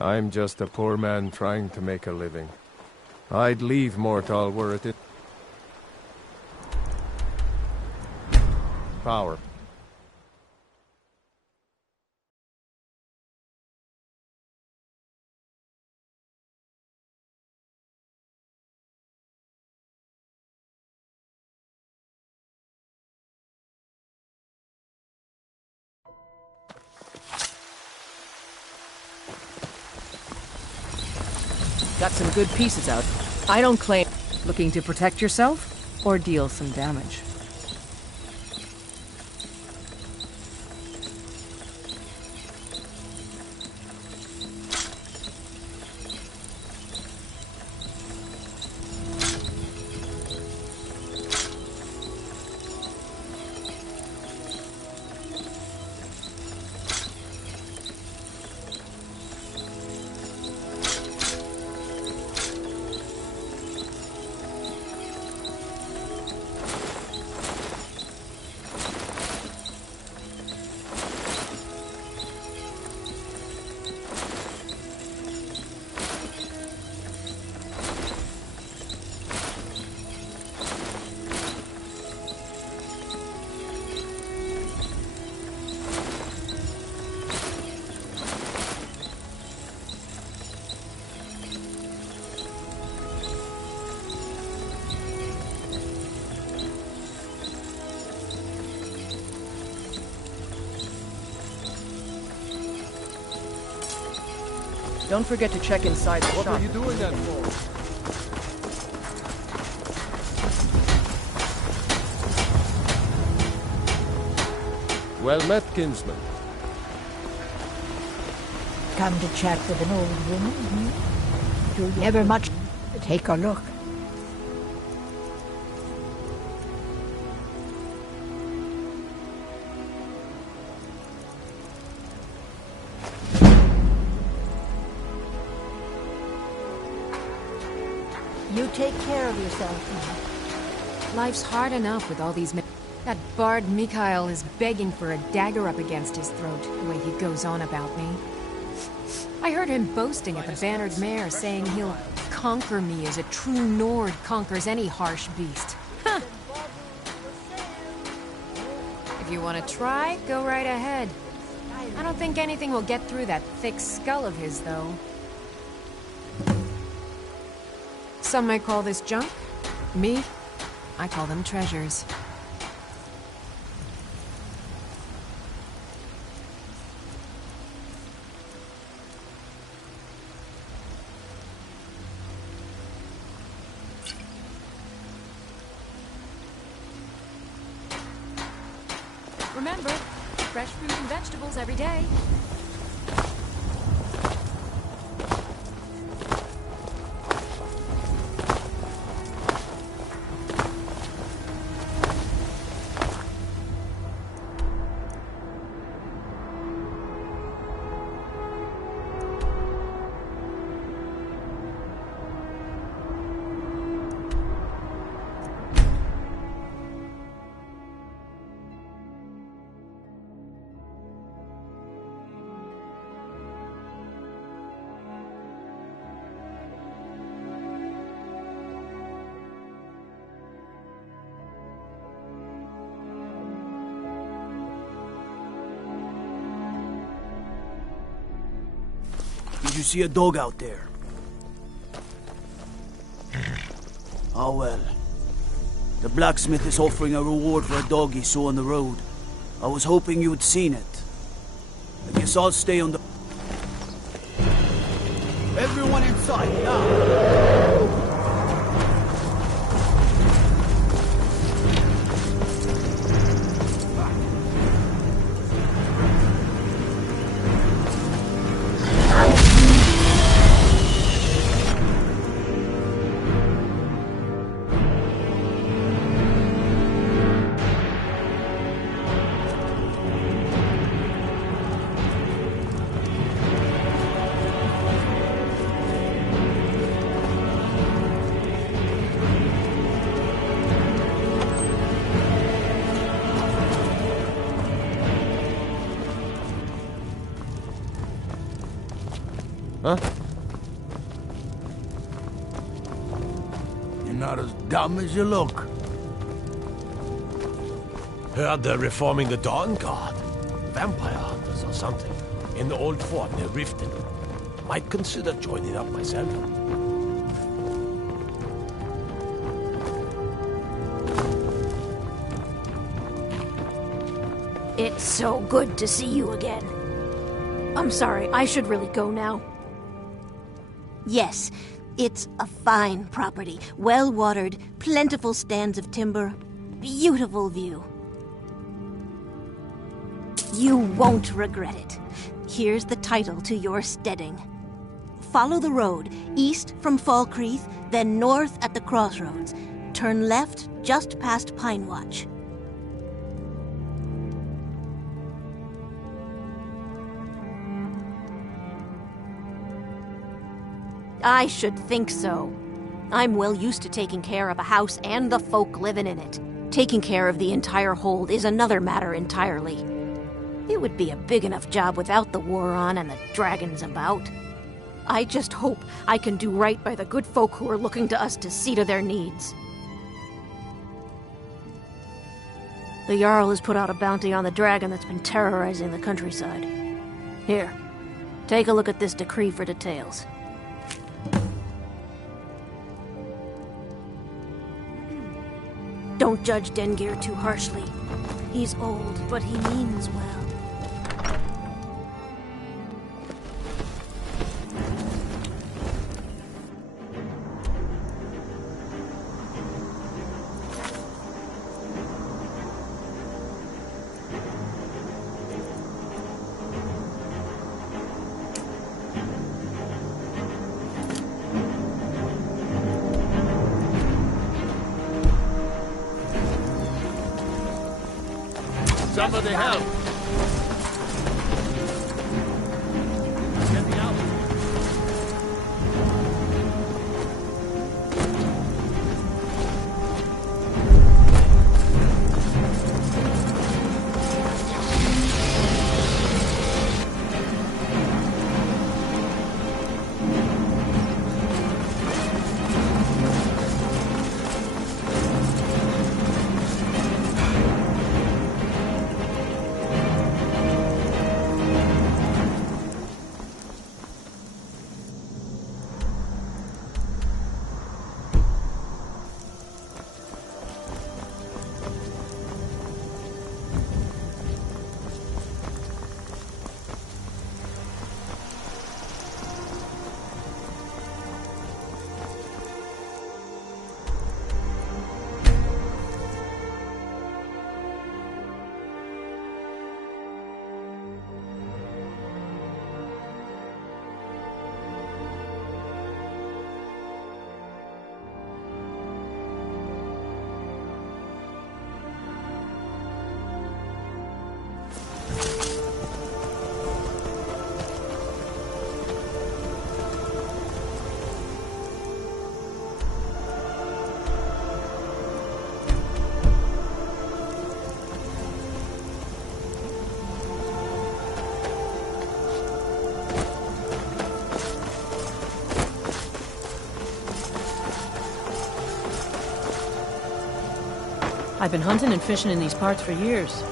I'm just a poor man trying to make a living. I'd leave Mortal were it power. Got some good pieces out. I don't claim. Looking to protect yourself or deal some damage? Don't forget to check inside the shop. What are you doing that for? Well met, kinsman. Come to chat with an old woman, hmm? Do you ever much... Take a look. You take care of yourself now. Life's hard enough with all these men. That bard Mikhail is begging for a dagger up against his throat, the way he goes on about me. I heard him boasting at the Bannered Mare, saying he'll conquer me as a true Nord conquers any harsh beast. Huh. If you want to try, go right ahead. I don't think anything will get through that thick skull of his, though. Some might call this junk. Me, I call them treasures. Remember, fresh fruit and vegetables every day. Did you see a dog out there? Oh well. The blacksmith is offering a reward for a dog he saw on the road. I was hoping you'd seen it. I guess I'll stay on the... Everyone inside, now! Huh? You're not as dumb as you look. Heard they're reforming the Dawn Guard. Vampire hunters or something. In the old fort near Riften. Might consider joining up myself. It's so good to see you again. I'm sorry, I should really go now. Yes, it's a fine property. Well-watered, plentiful stands of timber, beautiful view. You won't regret it. Here's the title to your steading. Follow the road, east from Falkreath, then north at the crossroads. Turn left just past Pine Watch. I should think so. I'm well used to taking care of a house and the folk living in it. Taking care of the entire hold is another matter entirely. It would be a big enough job without the war on and the dragons about. I just hope I can do right by the good folk who are looking to us to see to their needs. The Jarl has put out a bounty on the dragon that's been terrorizing the countryside. Here, take a look at this decree for details. Don't judge Dengir too harshly. He's old, but he means well. Somebody help! Get me out! I've been hunting and fishing in these parts for years.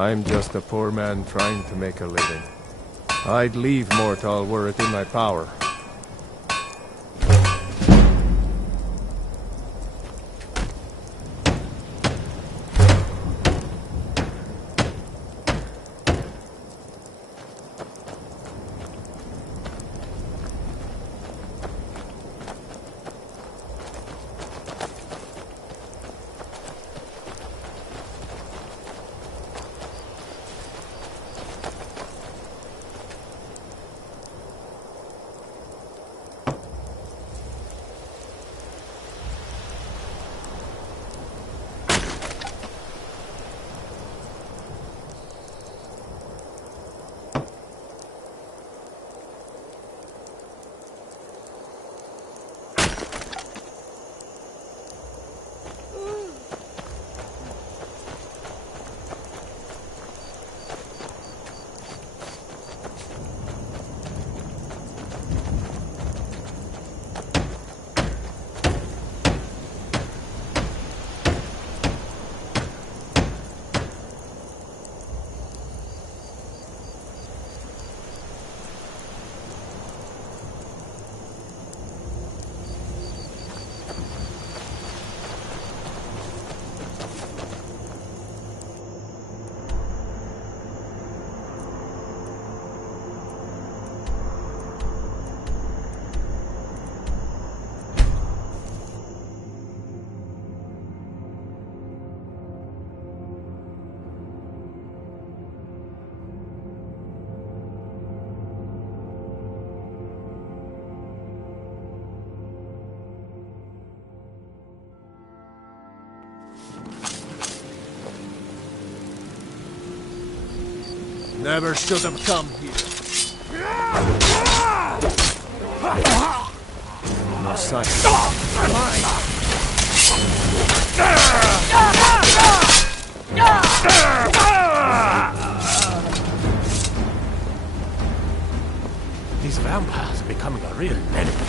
I'm just a poor man trying to make a living. I'd leave mortal were it in my power. Never should have come here. No sign. These vampires are becoming a real enemy.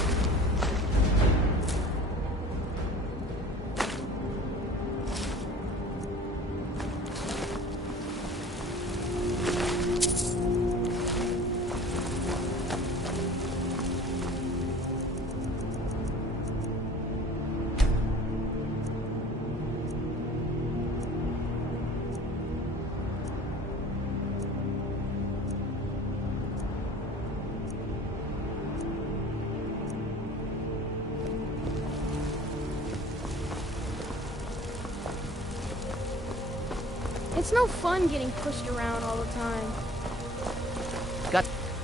It's no fun getting pushed around all the time.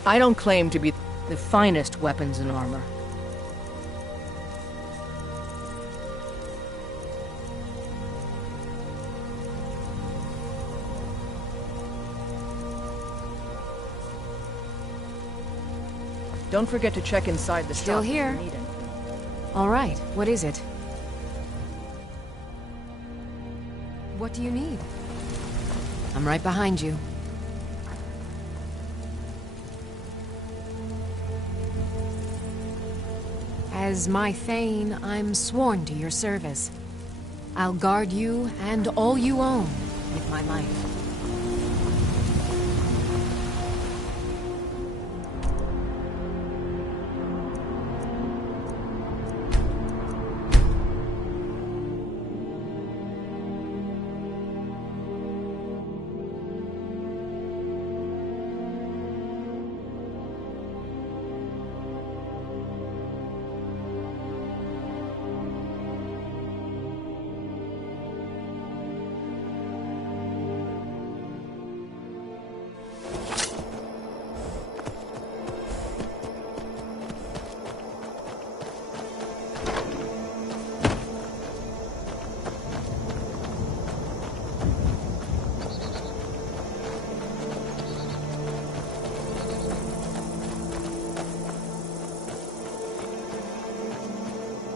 I don't claim to be the finest weapons and armor. Don't forget to check inside the Still shop if you here. need anything. All right, what is it? What do you need? I'm right behind you. As my Thane, I'm sworn to your service. I'll guard you and all you own with my life.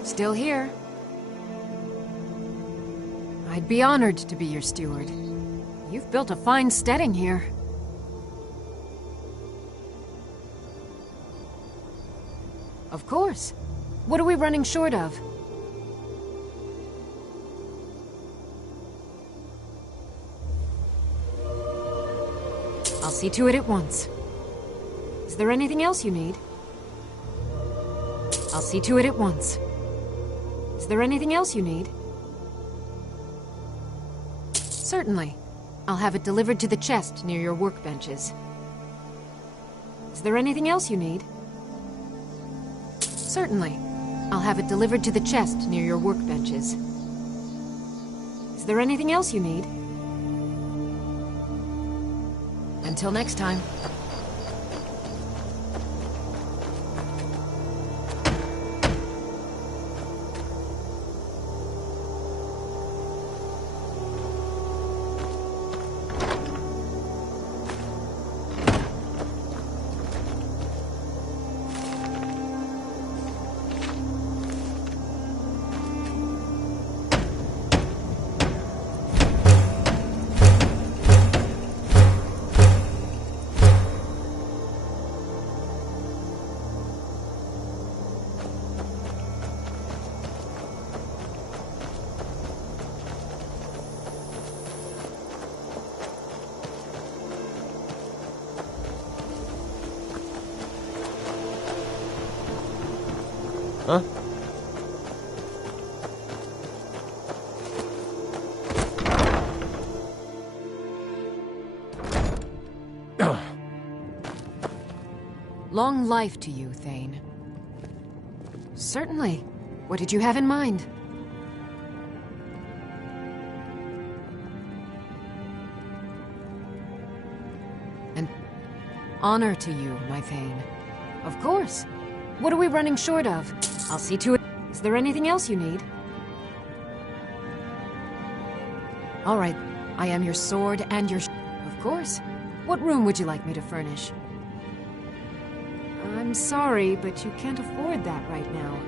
Still here. I'd be honored to be your steward. You've built a fine steading here. Of course. What are we running short of? I'll see to it at once. Is there anything else you need? I'll see to it at once. Is there anything else you need? Certainly. I'll have it delivered to the chest near your workbenches. Is there anything else you need? Certainly. I'll have it delivered to the chest near your workbenches. Is there anything else you need? Until next time. Huh? Long life to you, Thane. Certainly. What did you have in mind? And honor to you, my Thane. Of course. What are we running short of? I'll see to it. Is there anything else you need? All right. I am your sword and your... Of course. What room would you like me to furnish? I'm sorry, but you can't afford that right now.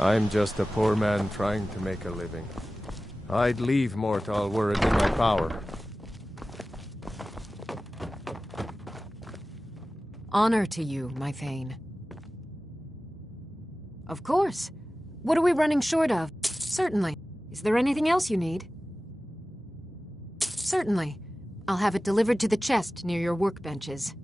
I'm just a poor man trying to make a living. I'd leave Mortal were it in my power. Honor to you, my Thane. Of course. What are we running short of? Certainly. Is there anything else you need? Certainly. I'll have it delivered to the chest near your workbenches.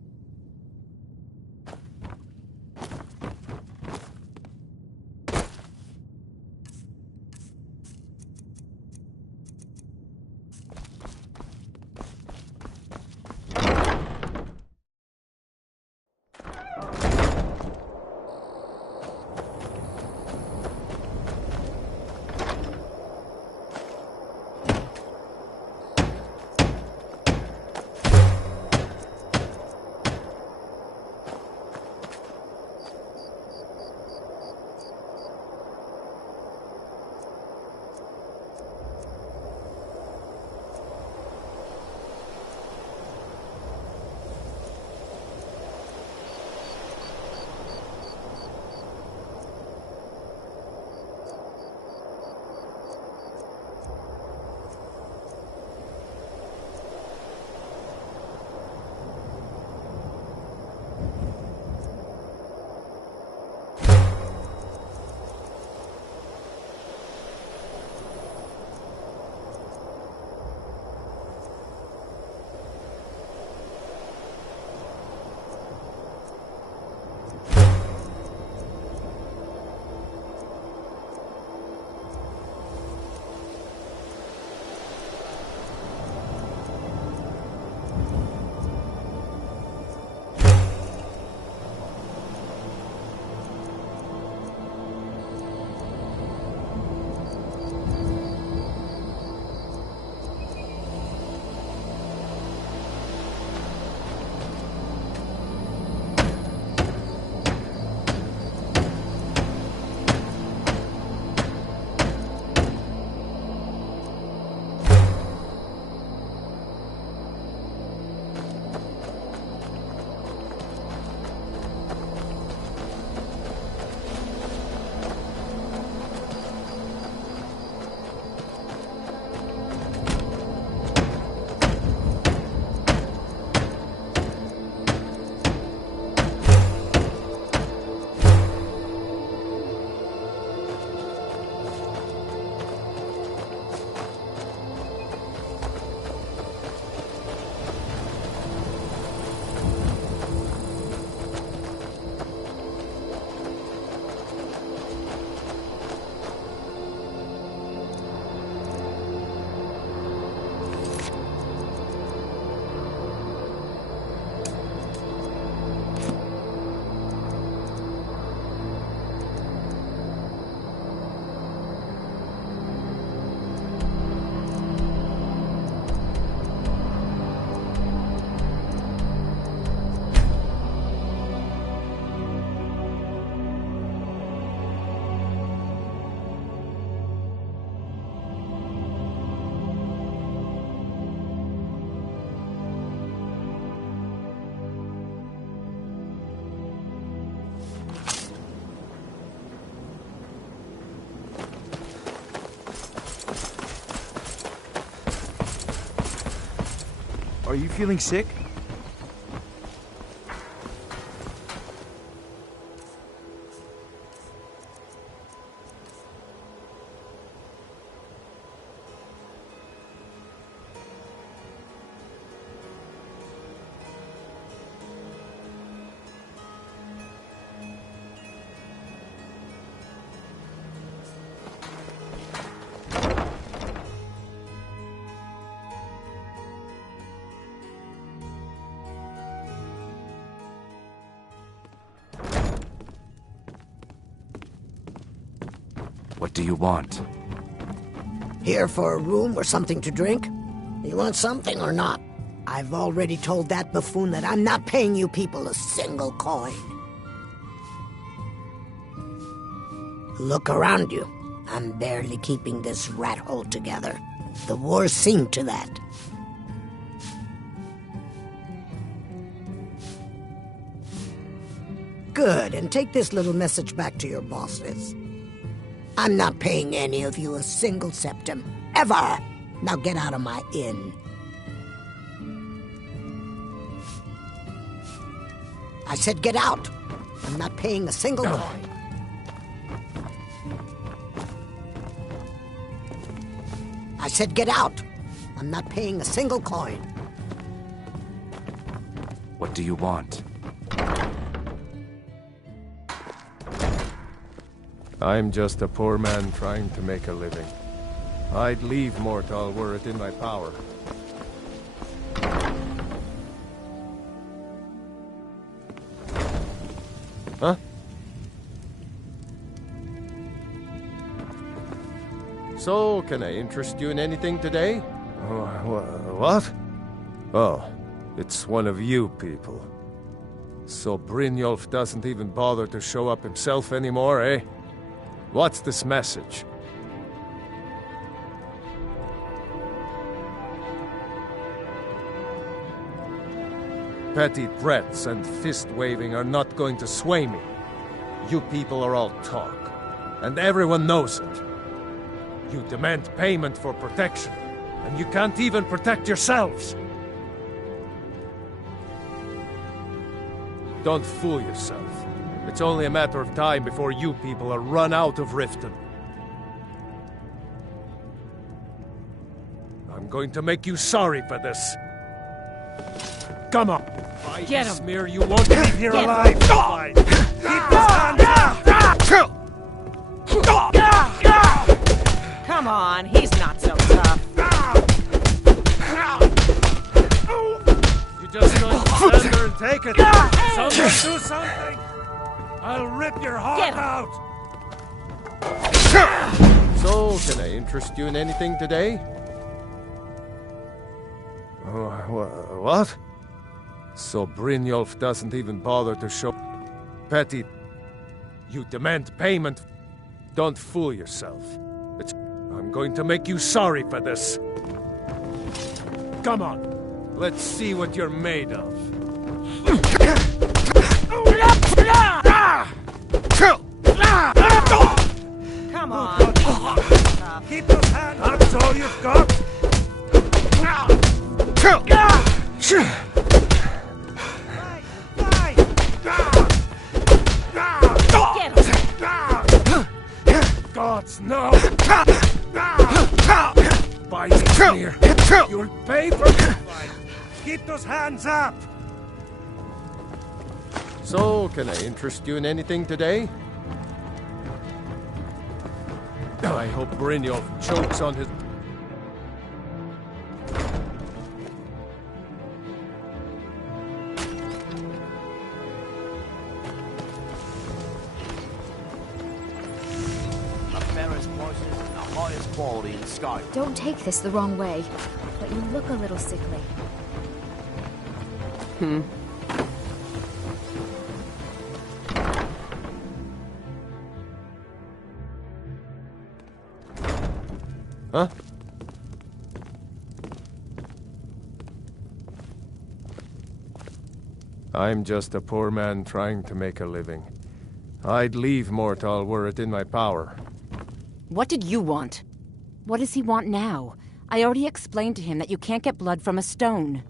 Are you feeling sick? What do you want? Here for a room or something to drink? You want something or not? I've already told that buffoon that I'm not paying you people a single coin. Look around you. I'm barely keeping this rat hole together. The war's seen to that. Good, and take this little message back to your bosses. I'm not paying any of you a single septim, ever! Now get out of my inn. I said get out! I'm not paying a single coin. I said get out! I'm not paying a single coin. What do you want? I'm just a poor man trying to make a living. I'd leave Mortal were it in my power. Huh? So, can I interest you in anything today? What? Oh, it's one of you people. So Brynjolf doesn't even bother to show up himself anymore, eh? What's this message? Petty threats and fist-waving are not going to sway me. You people are all talk, and everyone knows it. You demand payment for protection, and you can't even protect yourselves. Don't fool yourself. It's only a matter of time before you people are run out of Riften. I'm going to make you sorry for this. Come on. Get him. Smear, you won't leave here alive. Come on, he's not so tough. You just going to stand there and take it. Someone do something. I'll rip your heart out! So, can I interest you in anything today? What? So Brynjolf doesn't even bother to show... Petty... You demand payment... Don't fool yourself. I'm going to make you sorry for this. Come on. Let's see what you're made of. Come on. Keep those hands. That's all you've got. Gods, no! By here. You'll pay for this fight. Keep those hands up. So, can I interest you in anything today? I hope Brynjolf chokes on his... The fairest prices and the highest quality in Skyrim. Don't take this the wrong way, but you look a little sickly. Huh? I'm just a poor man trying to make a living. I'd leave Mortal were it in my power. What did you want? What does he want now? I already explained to him that you can't get blood from a stone.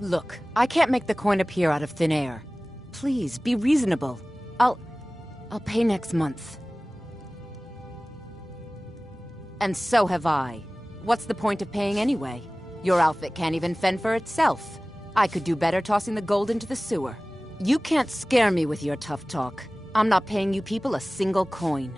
Look, I can't make the coin appear out of thin air. Please, be reasonable. I'll pay next month. And so have I. What's the point of paying anyway? Your outfit can't even fend for itself. I could do better tossing the gold into the sewer. You can't scare me with your tough talk. I'm not paying you people a single coin.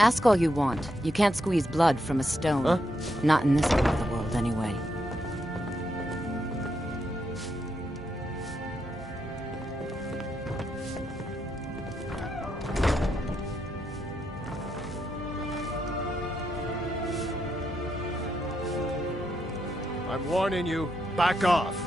Ask all you want. You can't squeeze blood from a stone. Huh? Not in this part of the world, anyway. I'm warning you, back off.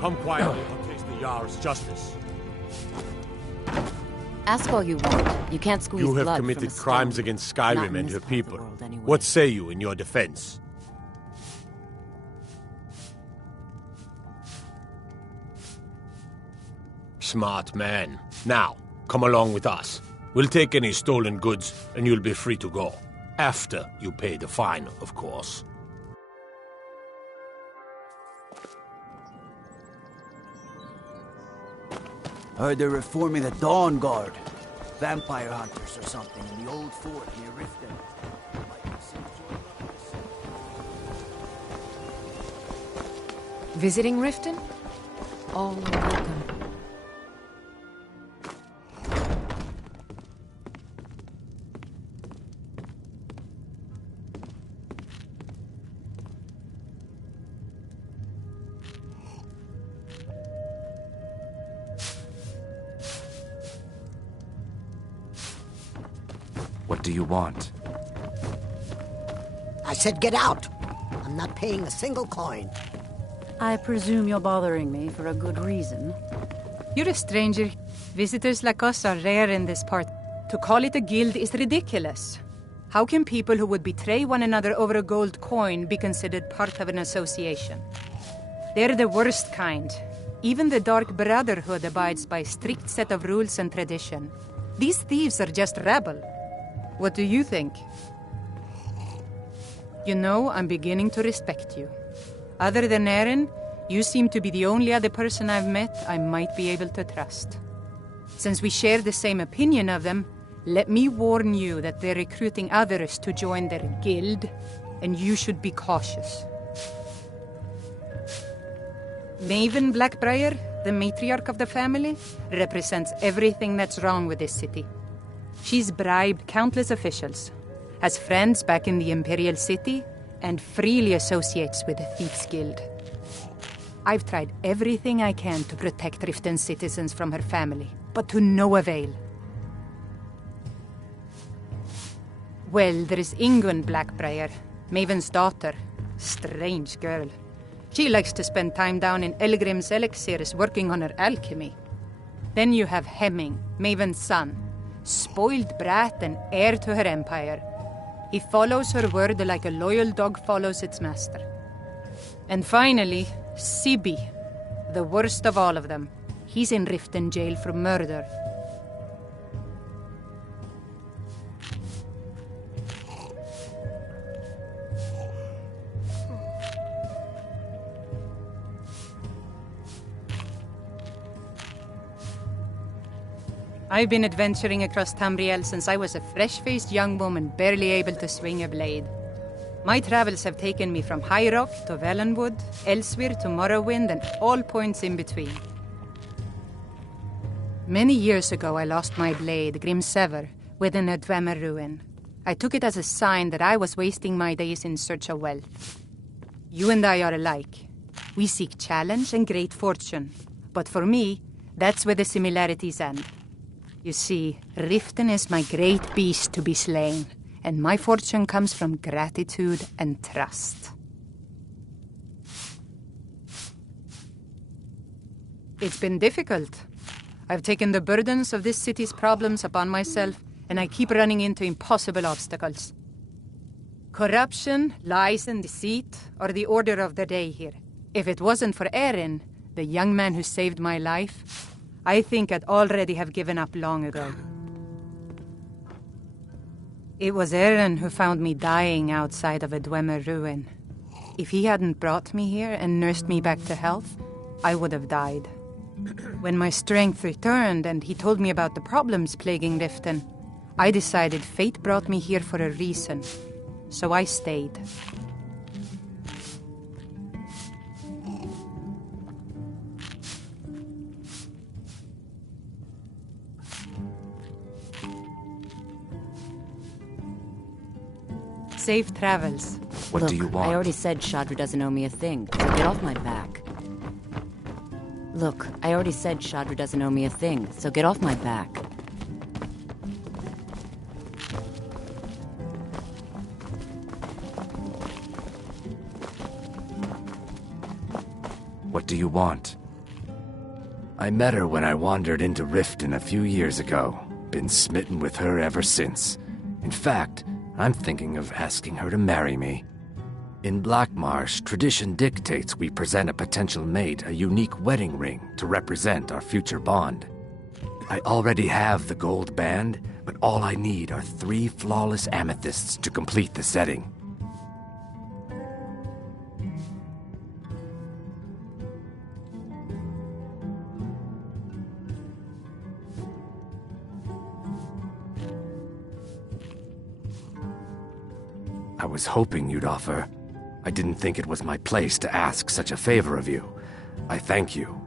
Come quietly and taste the Jarl's justice. Ask all you want. You can't squeeze You blood have from a committed stone. crimes against Not Skyrim in and this her part of the people. world, anyway. What say you in your defense? Smart man. Now, come along with us. We'll take any stolen goods, and you'll be free to go. After you pay the fine, of course. Heard they're reforming the Dawn Guard. Vampire hunters or something in the old fort near Riften. Visiting Riften? All welcome. What do you want? I said get out. I'm not paying a single coin. I presume you're bothering me for a good reason. You're a stranger. Visitors like us are rare in this part. To call it a guild is ridiculous. How can people who would betray one another over a gold coin be considered part of an association? They're the worst kind. Even the Dark Brotherhood abides by a strict set of rules and tradition. These thieves are just rabble. What do you think? You know, I'm beginning to respect you. Other than Aaron, you seem to be the only other person I've met I might be able to trust. Since we share the same opinion of them, let me warn you that they're recruiting others to join their guild, and you should be cautious. Maven Blackbriar, the matriarch of the family, represents everything that's wrong with this city. She's bribed countless officials, has friends back in the Imperial City, and freely associates with the Thieves Guild. I've tried everything I can to protect Riften's citizens from her family, but to no avail. Well, there is Ingun Blackbriar, Maven's daughter. Strange girl. She likes to spend time down in Elgrim's elixirs working on her alchemy. Then you have Hemming, Maven's son. Spoiled brat and heir to her empire. He follows her word like a loyal dog follows its master. And finally, Sibi, the worst of all of them. He's in Riften jail for murder. I've been adventuring across Tamriel since I was a fresh-faced young woman barely able to swing a blade. My travels have taken me from High Rock to Valenwood, elsewhere to Morrowind, and all points in between. Many years ago I lost my blade, Grimsever, within a Dwemer ruin. I took it as a sign that I was wasting my days in search of wealth. You and I are alike. We seek challenge and great fortune. But for me, that's where the similarities end. You see, Riften is my great beast to be slain, and my fortune comes from gratitude and trust. It's been difficult. I've taken the burdens of this city's problems upon myself, and I keep running into impossible obstacles. Corruption, lies, and deceit are the order of the day here. If it wasn't for Eren, the young man who saved my life, I think I'd already have given up long ago. It was Eren who found me dying outside of a Dwemer ruin. If he hadn't brought me here and nursed me back to health, I would have died. When my strength returned and he told me about the problems plaguing Riften, I decided fate brought me here for a reason, so I stayed. Safe travels. What do you want? I already said Shadra doesn't owe me a thing, so get off my back. Look, I already said Shadra doesn't owe me a thing, so get off my back. What do you want? I met her when I wandered into Riften a few years ago. Been smitten with her ever since. In fact, I'm thinking of asking her to marry me. In Blackmarsh, tradition dictates we present a potential mate a unique wedding ring to represent our future bond. I already have the gold band, but all I need are 3 flawless amethysts to complete the setting. I was hoping you'd offer. I didn't think it was my place to ask such a favor of you. I thank you.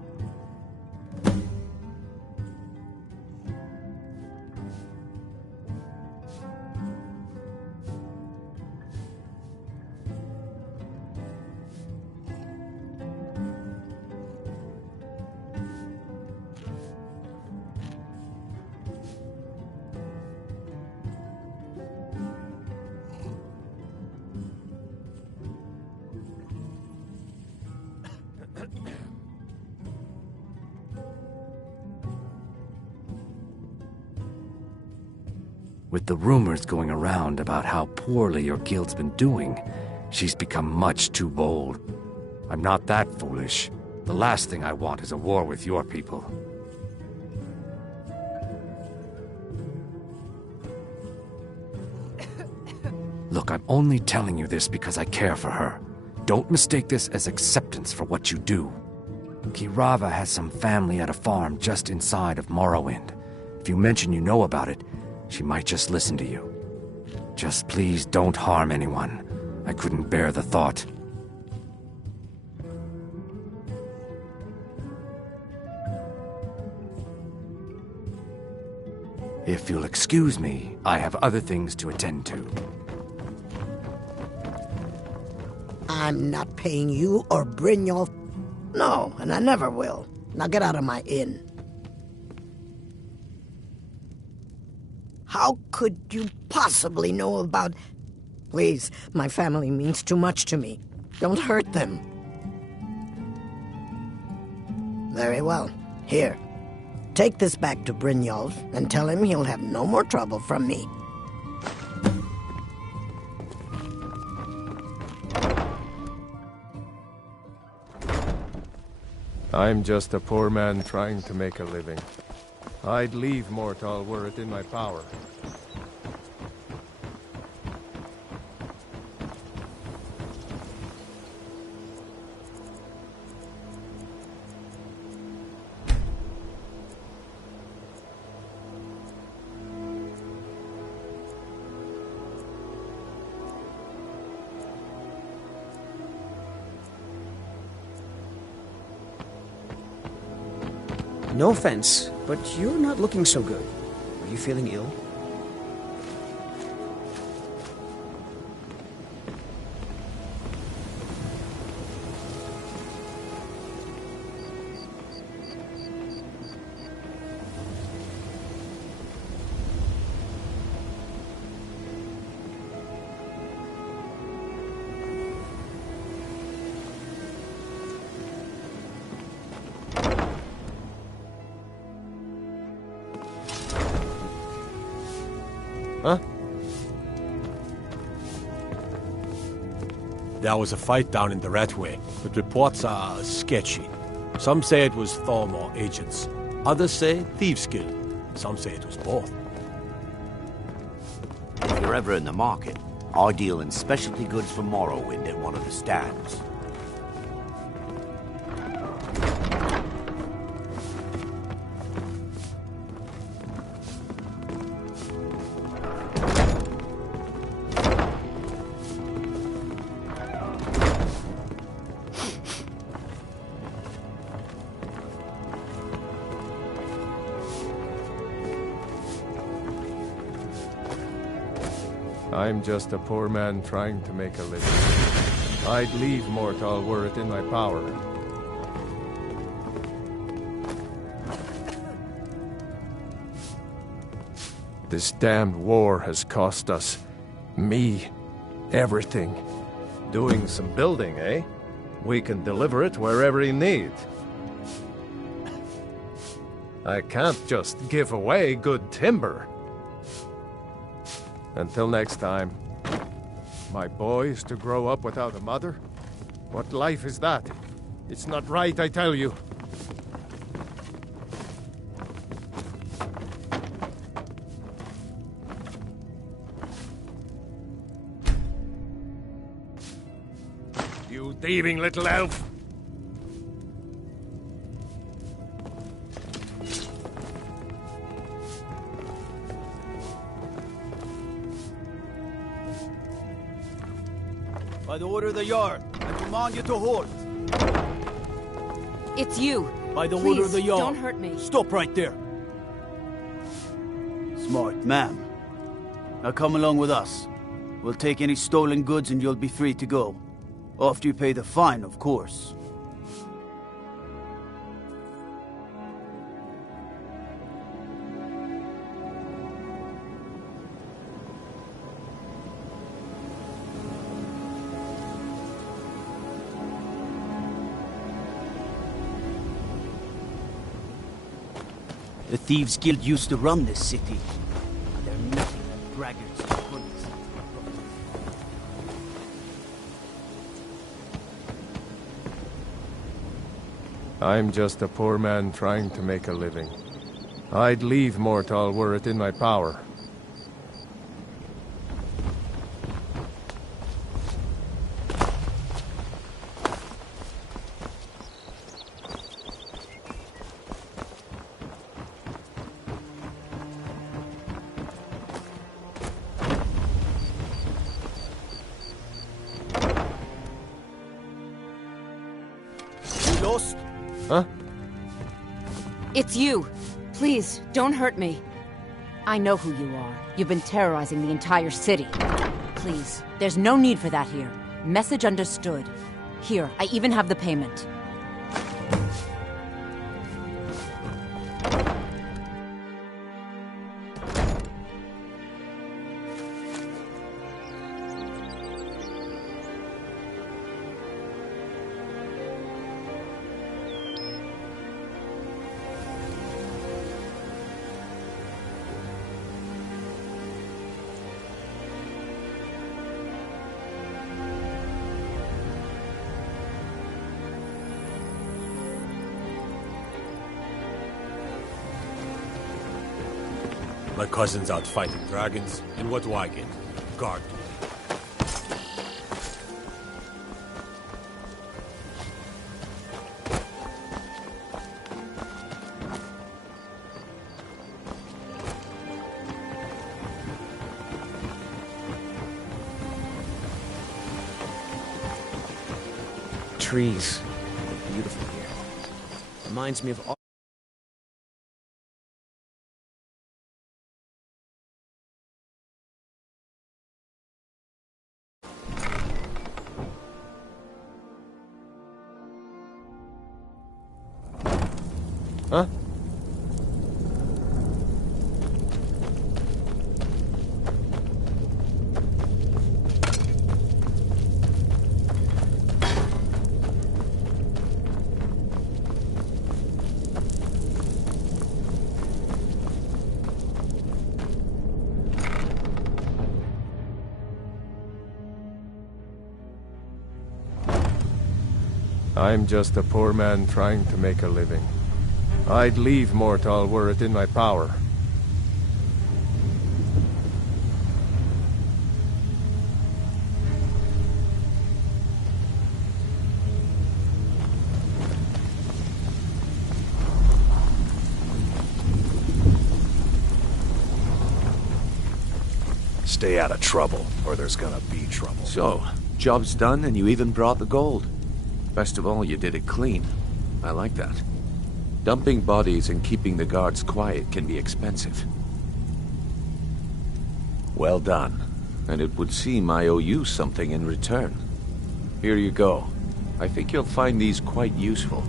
With the rumors going around about how poorly your guild's been doing, she's become much too bold. I'm not that foolish. The last thing I want is a war with your people. Look, I'm only telling you this because I care for her. Don't mistake this as acceptance for what you do. Kirava has some family at a farm just inside of Morrowind. If you mention you know about it, she might just listen to you. Just please don't harm anyone. I couldn't bear the thought. If you'll excuse me, I have other things to attend to. I'm not paying you or Brynjolf. No, and I never will. Now get out of my inn. How could you possibly know about... Please, my family means too much to me. Don't hurt them. Very well. Here. Take this back to Brynjolf and tell him he'll have no more trouble from me. I'm just a poor man trying to make a living. I'd leave Mortal were it in my power. No offense, but you're not looking so good. Are you feeling ill? there was a fight down in the Ratway, but reports are sketchy. Some say it was Thormor agents. Others say thieves' guild. Some say it was both. If you're ever in the market, I deal in specialty goods from Morrowind at one of the stands. I'm just a poor man trying to make a living. I'd leave mortal were it in my power. This damned war has cost us, me, everything. Doing some building, eh? We can deliver it wherever you need. I can't just give away good timber. Until next time. My boy is to grow up without a mother? What life is that? It's not right, I tell you. You thieving little elf! By the order of the Jarl, I command you to halt. It's you. By the Please, order of the Jarl. don't hurt me. Stop right there. Smart, ma'am. Now come along with us. We'll take any stolen goods and you'll be free to go. After you pay the fine, of course. The Thieves' Guild used to run this city. They're nothing but braggarts and bullies. I'm just a poor man trying to make a living. I'd leave mortal were it in my power. Lost? Huh? It's you. Please, don't hurt me. I know who you are. You've been terrorizing the entire city. Please, there's no need for that here. Message understood. Here, I even have the payment. My cousin's out fighting dragons, and what do I get? Guard. Trees. Beautiful here. Reminds me of all. Huh? I'm just a poor man trying to make a living. I'd leave Mortal were it in my power. Stay out of trouble, or there's gonna be trouble. So, job's done and you even brought the gold. Best of all, you did it clean. I like that. Dumping bodies and keeping the guards quiet can be expensive. Well done. And it would seem I owe you something in return. Here you go. I think you'll find these quite useful.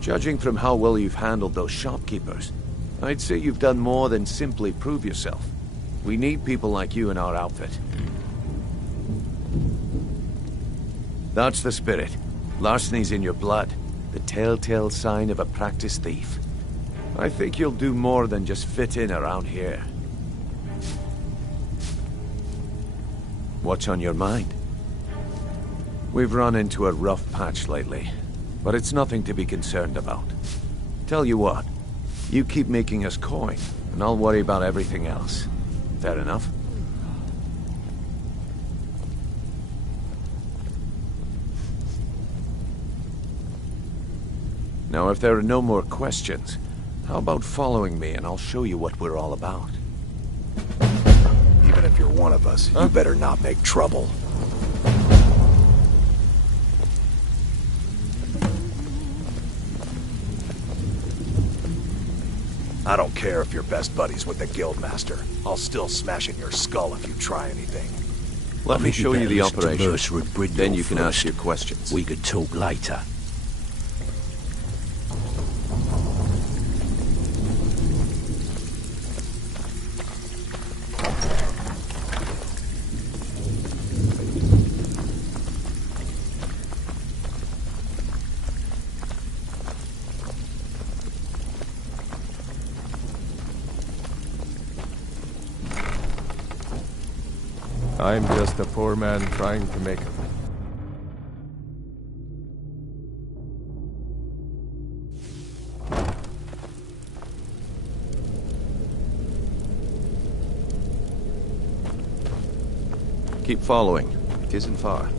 Judging from how well you've handled those shopkeepers, I'd say you've done more than simply prove yourself. We need people like you in our outfit. That's the spirit. Larceny's in your blood, the telltale sign of a practiced thief. I think you'll do more than just fit in around here. What's on your mind? We've run into a rough patch lately, but it's nothing to be concerned about. Tell you what, you keep making us coin, and I'll worry about everything else. Fair enough? Now, if there are no more questions, how about following me and I'll show you what we're all about? Even if you're one of us, you better not make trouble. I don't care if you're best buddies with the Guildmaster. I'll still smash in your skull if you try anything. Let me show you the operation. Then you can ask your questions. We could talk later. I'm just a poor man trying to make a... Keep following. It isn't far.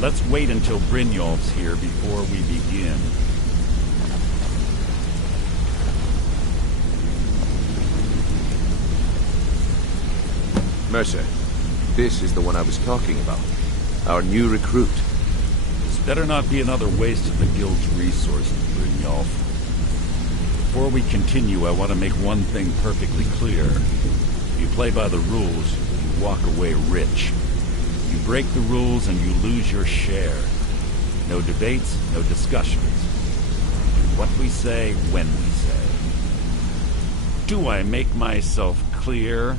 Let's wait until Brynjolf's here before we begin. Mercer, this is the one I was talking about. Our new recruit. This better not be another waste of the Guild's resources, Brynjolf. Before we continue, I want to make one thing perfectly clear. If you play by the rules, you walk away rich. You break the rules and you lose your share. No debates, no discussions. Do what we say, when we say. Do I make myself clear?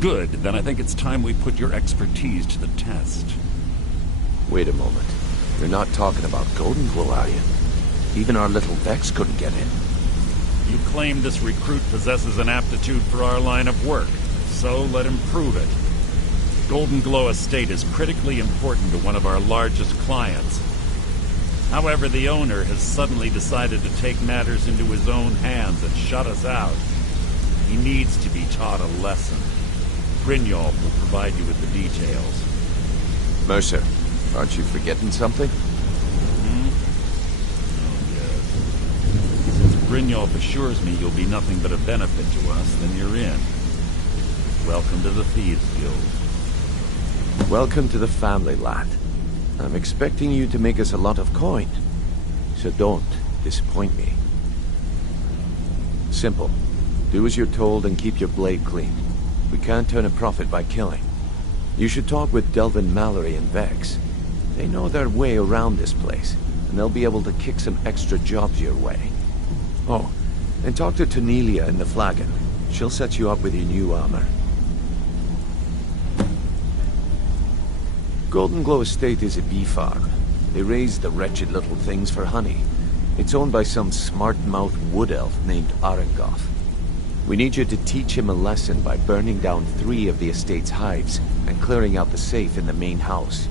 Good, then I think it's time we put your expertise to the test. Wait a moment. You're not talking about Golden Glow, are you? Even our little Vex couldn't get in. You claim this recruit possesses an aptitude for our line of work. So let him prove it. Golden Glow Estate is critically important to one of our largest clients. However, the owner has suddenly decided to take matters into his own hands and shut us out. He needs to be taught a lesson. Brynjolf will provide you with the details. Mercer, aren't you forgetting something? Oh, yes. Since Brynjolf assures me you'll be nothing but a benefit to us, then you're in. Welcome to the Thieves Guild. Welcome to the family, lad. I'm expecting you to make us a lot of coin. So don't disappoint me. Simple. Do as you're told and keep your blade clean. We can't turn a profit by killing. You should talk with Delvin Mallory and Vex. They know their way around this place, and they'll be able to kick some extra jobs your way. Oh, and talk to Cornelia in the Flagon. She'll set you up with your new armor. Golden Glow Estate is a bee farm. They raise the wretched little things for honey. It's owned by some smart-mouthed wood elf named Arengoth. We need you to teach him a lesson by burning down 3 of the estate's hives and clearing out the safe in the main house.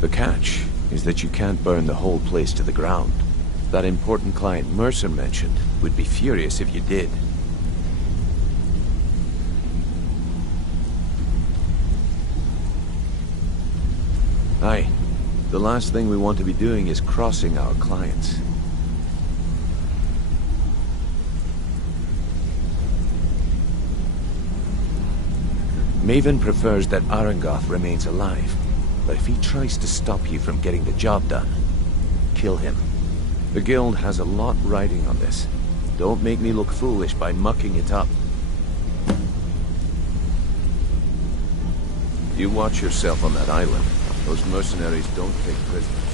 The catch is that you can't burn the whole place to the ground. That important client Mercer mentioned would be furious if you did. Aye. The last thing we want to be doing is crossing our clients. Maven prefers that Arengoth remains alive, but if he tries to stop you from getting the job done, kill him. The guild has a lot riding on this. Don't make me look foolish by mucking it up. You watch yourself on that island. Those mercenaries don't take prisoners.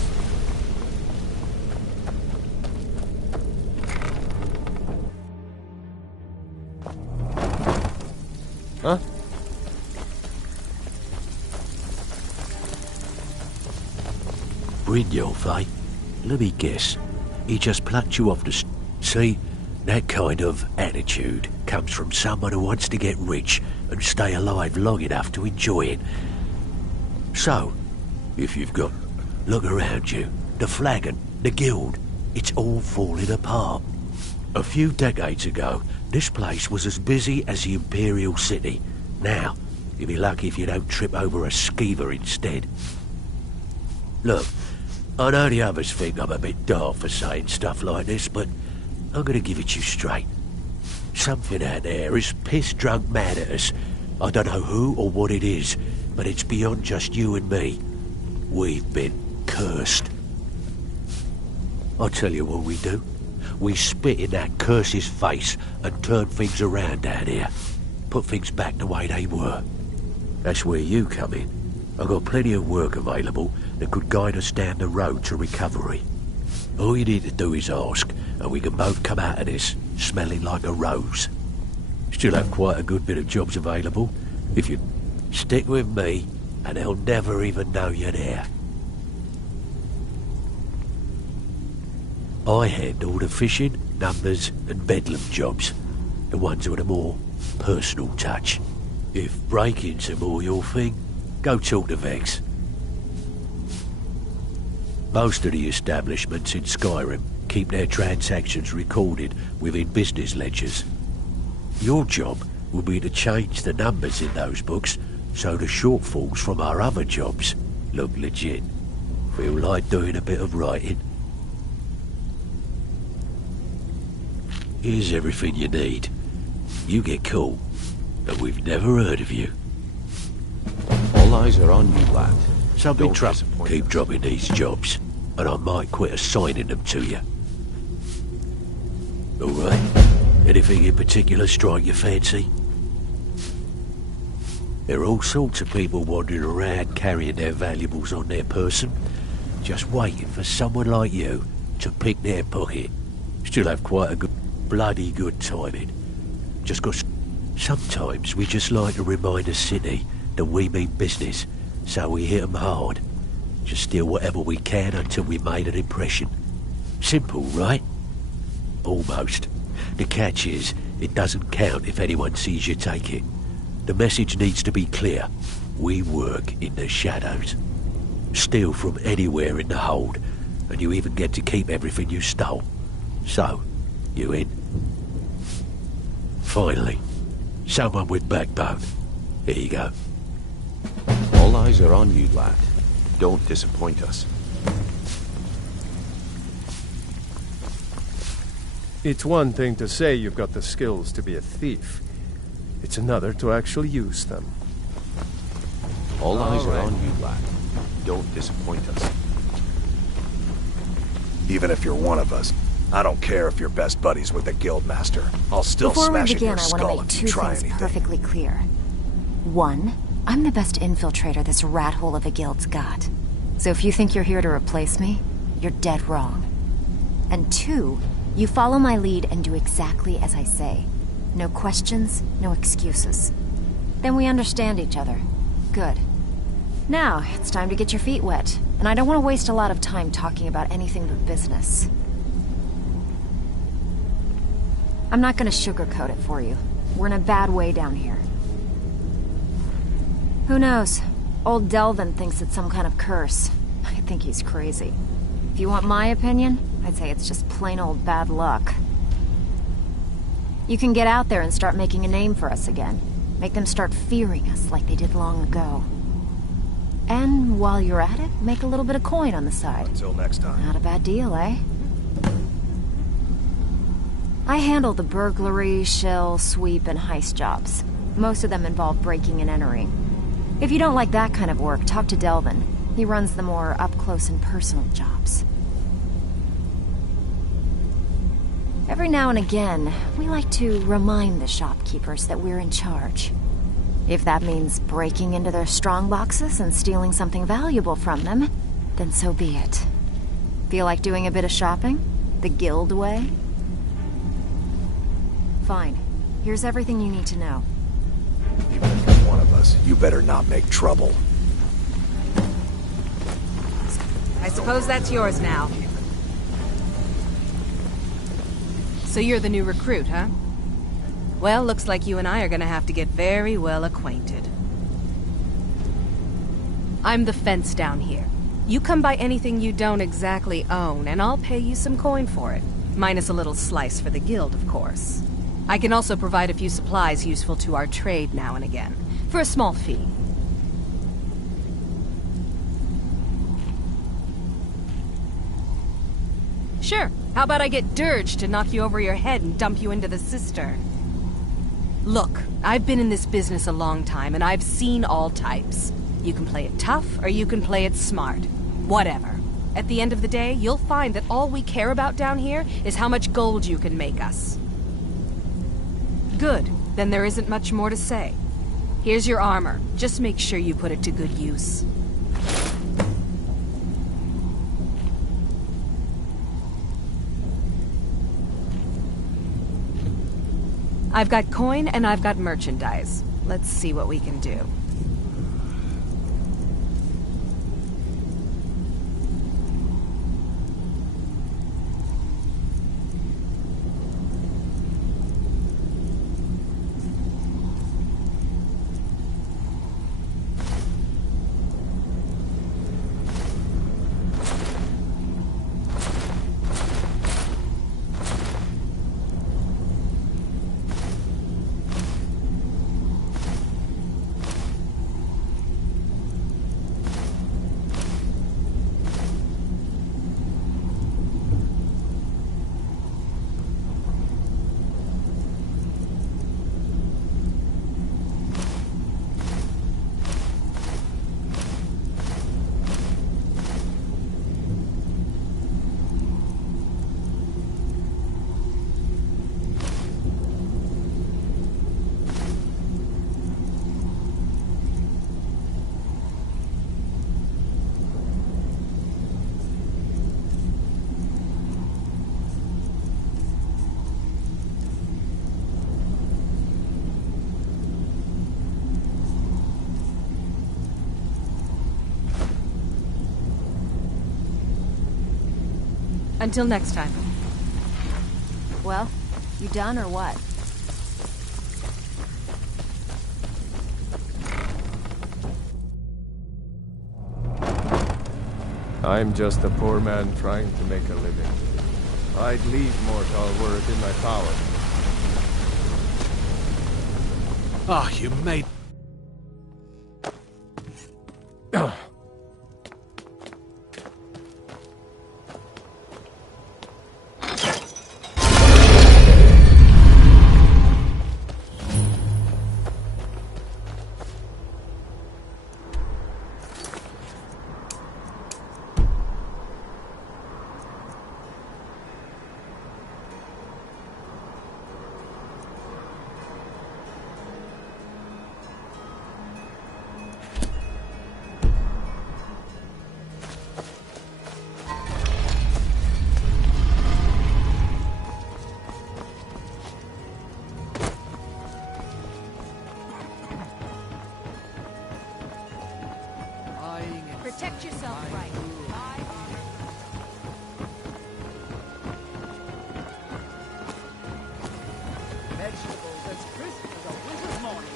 Huh? Brynjolf, eh? Let me guess. He just plucked you off the see? That kind of attitude comes from someone who wants to get rich and stay alive long enough to enjoy it. So, if you've got... look around you. The flagon, the guild, it's all falling apart. A few decades ago, this place was as busy as the Imperial City. Now, you'll be lucky if you don't trip over a skeever instead. Look, I know the others think I'm a bit daft for saying stuff like this, but I'm gonna give it you straight. Something out there is piss-drunk mad at us. I don't know who or what it is, but it's beyond just you and me. We've been cursed. I'll tell you what we do. We spit in that curse's face and turn things around down here. Put things back the way they were. That's where you come in. I've got plenty of work available that could guide us down the road to recovery. All you need to do is ask, and we can both come out of this smelling like a rose. Still have quite a good bit of jobs available, if you stick with me, and they'll never even know you're there. I handle the fishing, numbers, and bedlam jobs, the ones with a more personal touch. If breaking's more your thing, go talk to Vex. Most of the establishments in Skyrim keep their transactions recorded within business ledgers. Your job will be to change the numbers in those books so the shortfalls from our other jobs look legit. Feel like doing a bit of writing? Here's everything you need. You get cool, and we've never heard of you. All eyes are on you, lad. Some big trouble. Keep dropping these jobs, and I might quit assigning them to you. All right? Anything in particular strike your fancy? There are all sorts of people wandering around carrying their valuables on their person, just waiting for someone like you to pick their pocket. Still have quite a bloody good timing. Just 'cause sometimes we just like to remind the city that we mean business, so we hit 'em hard. Just steal whatever we can until we made an impression. Simple, right? Almost. The catch is, it doesn't count if anyone sees you take it. The message needs to be clear. We work in the shadows. Steal from anywhere in the hold, and you even get to keep everything you stole. So, you in? Finally, someone with backbone. Here you go. All eyes are on you, lad. Don't disappoint us. It's one thing to say you've got the skills to be a thief. It's another to actually use them. All eyes are on you, lad. Don't disappoint us. Even if you're one of us, I don't care if you're best buddies with the Guildmaster. I'll still Before smash we in begin, your I want skull to make if two you try things anything. perfectly clear. One, I'm the best infiltrator this rat hole of a guild's got. So if you think you're here to replace me, you're dead wrong. And two, you follow my lead and do exactly as I say. No questions, no excuses. Then we understand each other. Good. Now, it's time to get your feet wet. And I don't want to waste a lot of time talking about anything but business. I'm not gonna sugarcoat it for you. We're in a bad way down here. Who knows? Old Delvin thinks it's some kind of curse. I think he's crazy. If you want my opinion, I'd say it's just plain old bad luck. You can get out there and start making a name for us again. Make them start fearing us like they did long ago. And while you're at it, make a little bit of coin on the side. Until next time. Not a bad deal, eh? I handle the burglary, shell, sweep, and heist jobs. Most of them involve breaking and entering. If you don't like that kind of work, talk to Delvin. He runs the more up-close and personal jobs. Every now and again, we like to remind the shopkeepers that we're in charge. If that means breaking into their strong boxes and stealing something valuable from them, then so be it. Feel like doing a bit of shopping? The guild way? Fine. Here's everything you need to know. Even if you're one of us, you better not make trouble. I suppose that's yours now. So you're the new recruit, huh? Well, looks like you and I are gonna have to get very well acquainted. I'm the fence down here. You come by anything you don't exactly own, and I'll pay you some coin for it. Minus a little slice for the guild, of course. I can also provide a few supplies useful to our trade now and again, for a small fee. Sure. How about I get Dirge to knock you over your head and dump you into the cistern? Look, I've been in this business a long time, and I've seen all types. You can play it tough, or you can play it smart. Whatever. At the end of the day, you'll find that all we care about down here is how much gold you can make us. Good. Then there isn't much more to say. Here's your armor. Just make sure you put it to good use. I've got coin and I've got merchandise. Let's see what we can do. Until next time. Well, you done or what? I'm just a poor man trying to make a living. I'd leave Mortal were it in my power. Ah, you made... Protect yourself right. Vegetables as crisp as a winter's morning.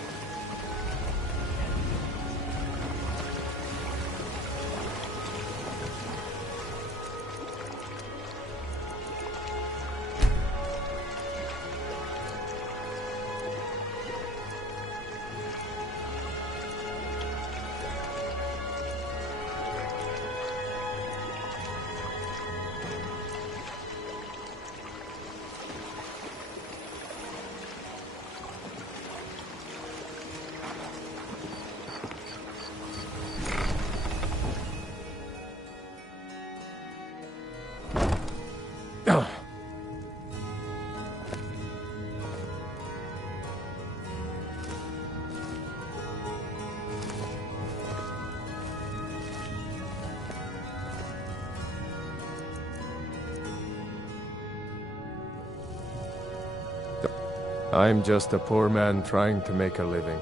I'm just a poor man trying to make a living.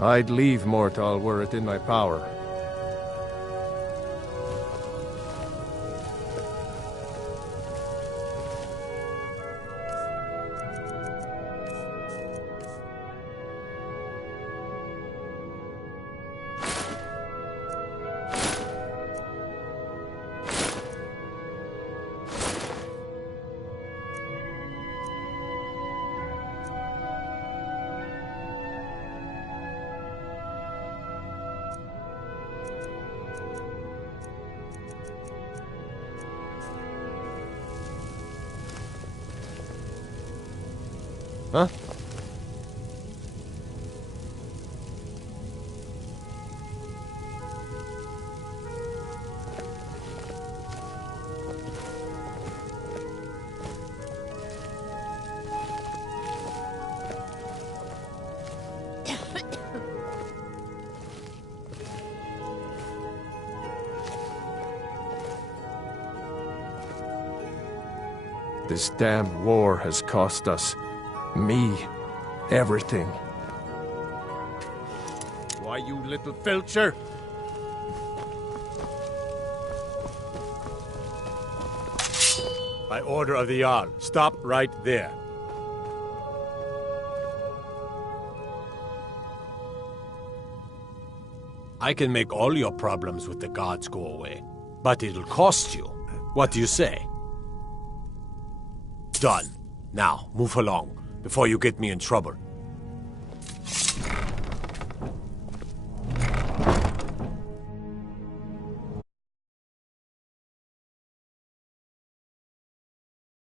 I'd leave Mortal were it in my power. Huh? This damn war has cost us, me, everything. Why, you little filcher? By order of the Jarl, stop right there. I can make all your problems with the gods go away, but it'll cost you. What do you say? Done. Now, move along, before you get me in trouble.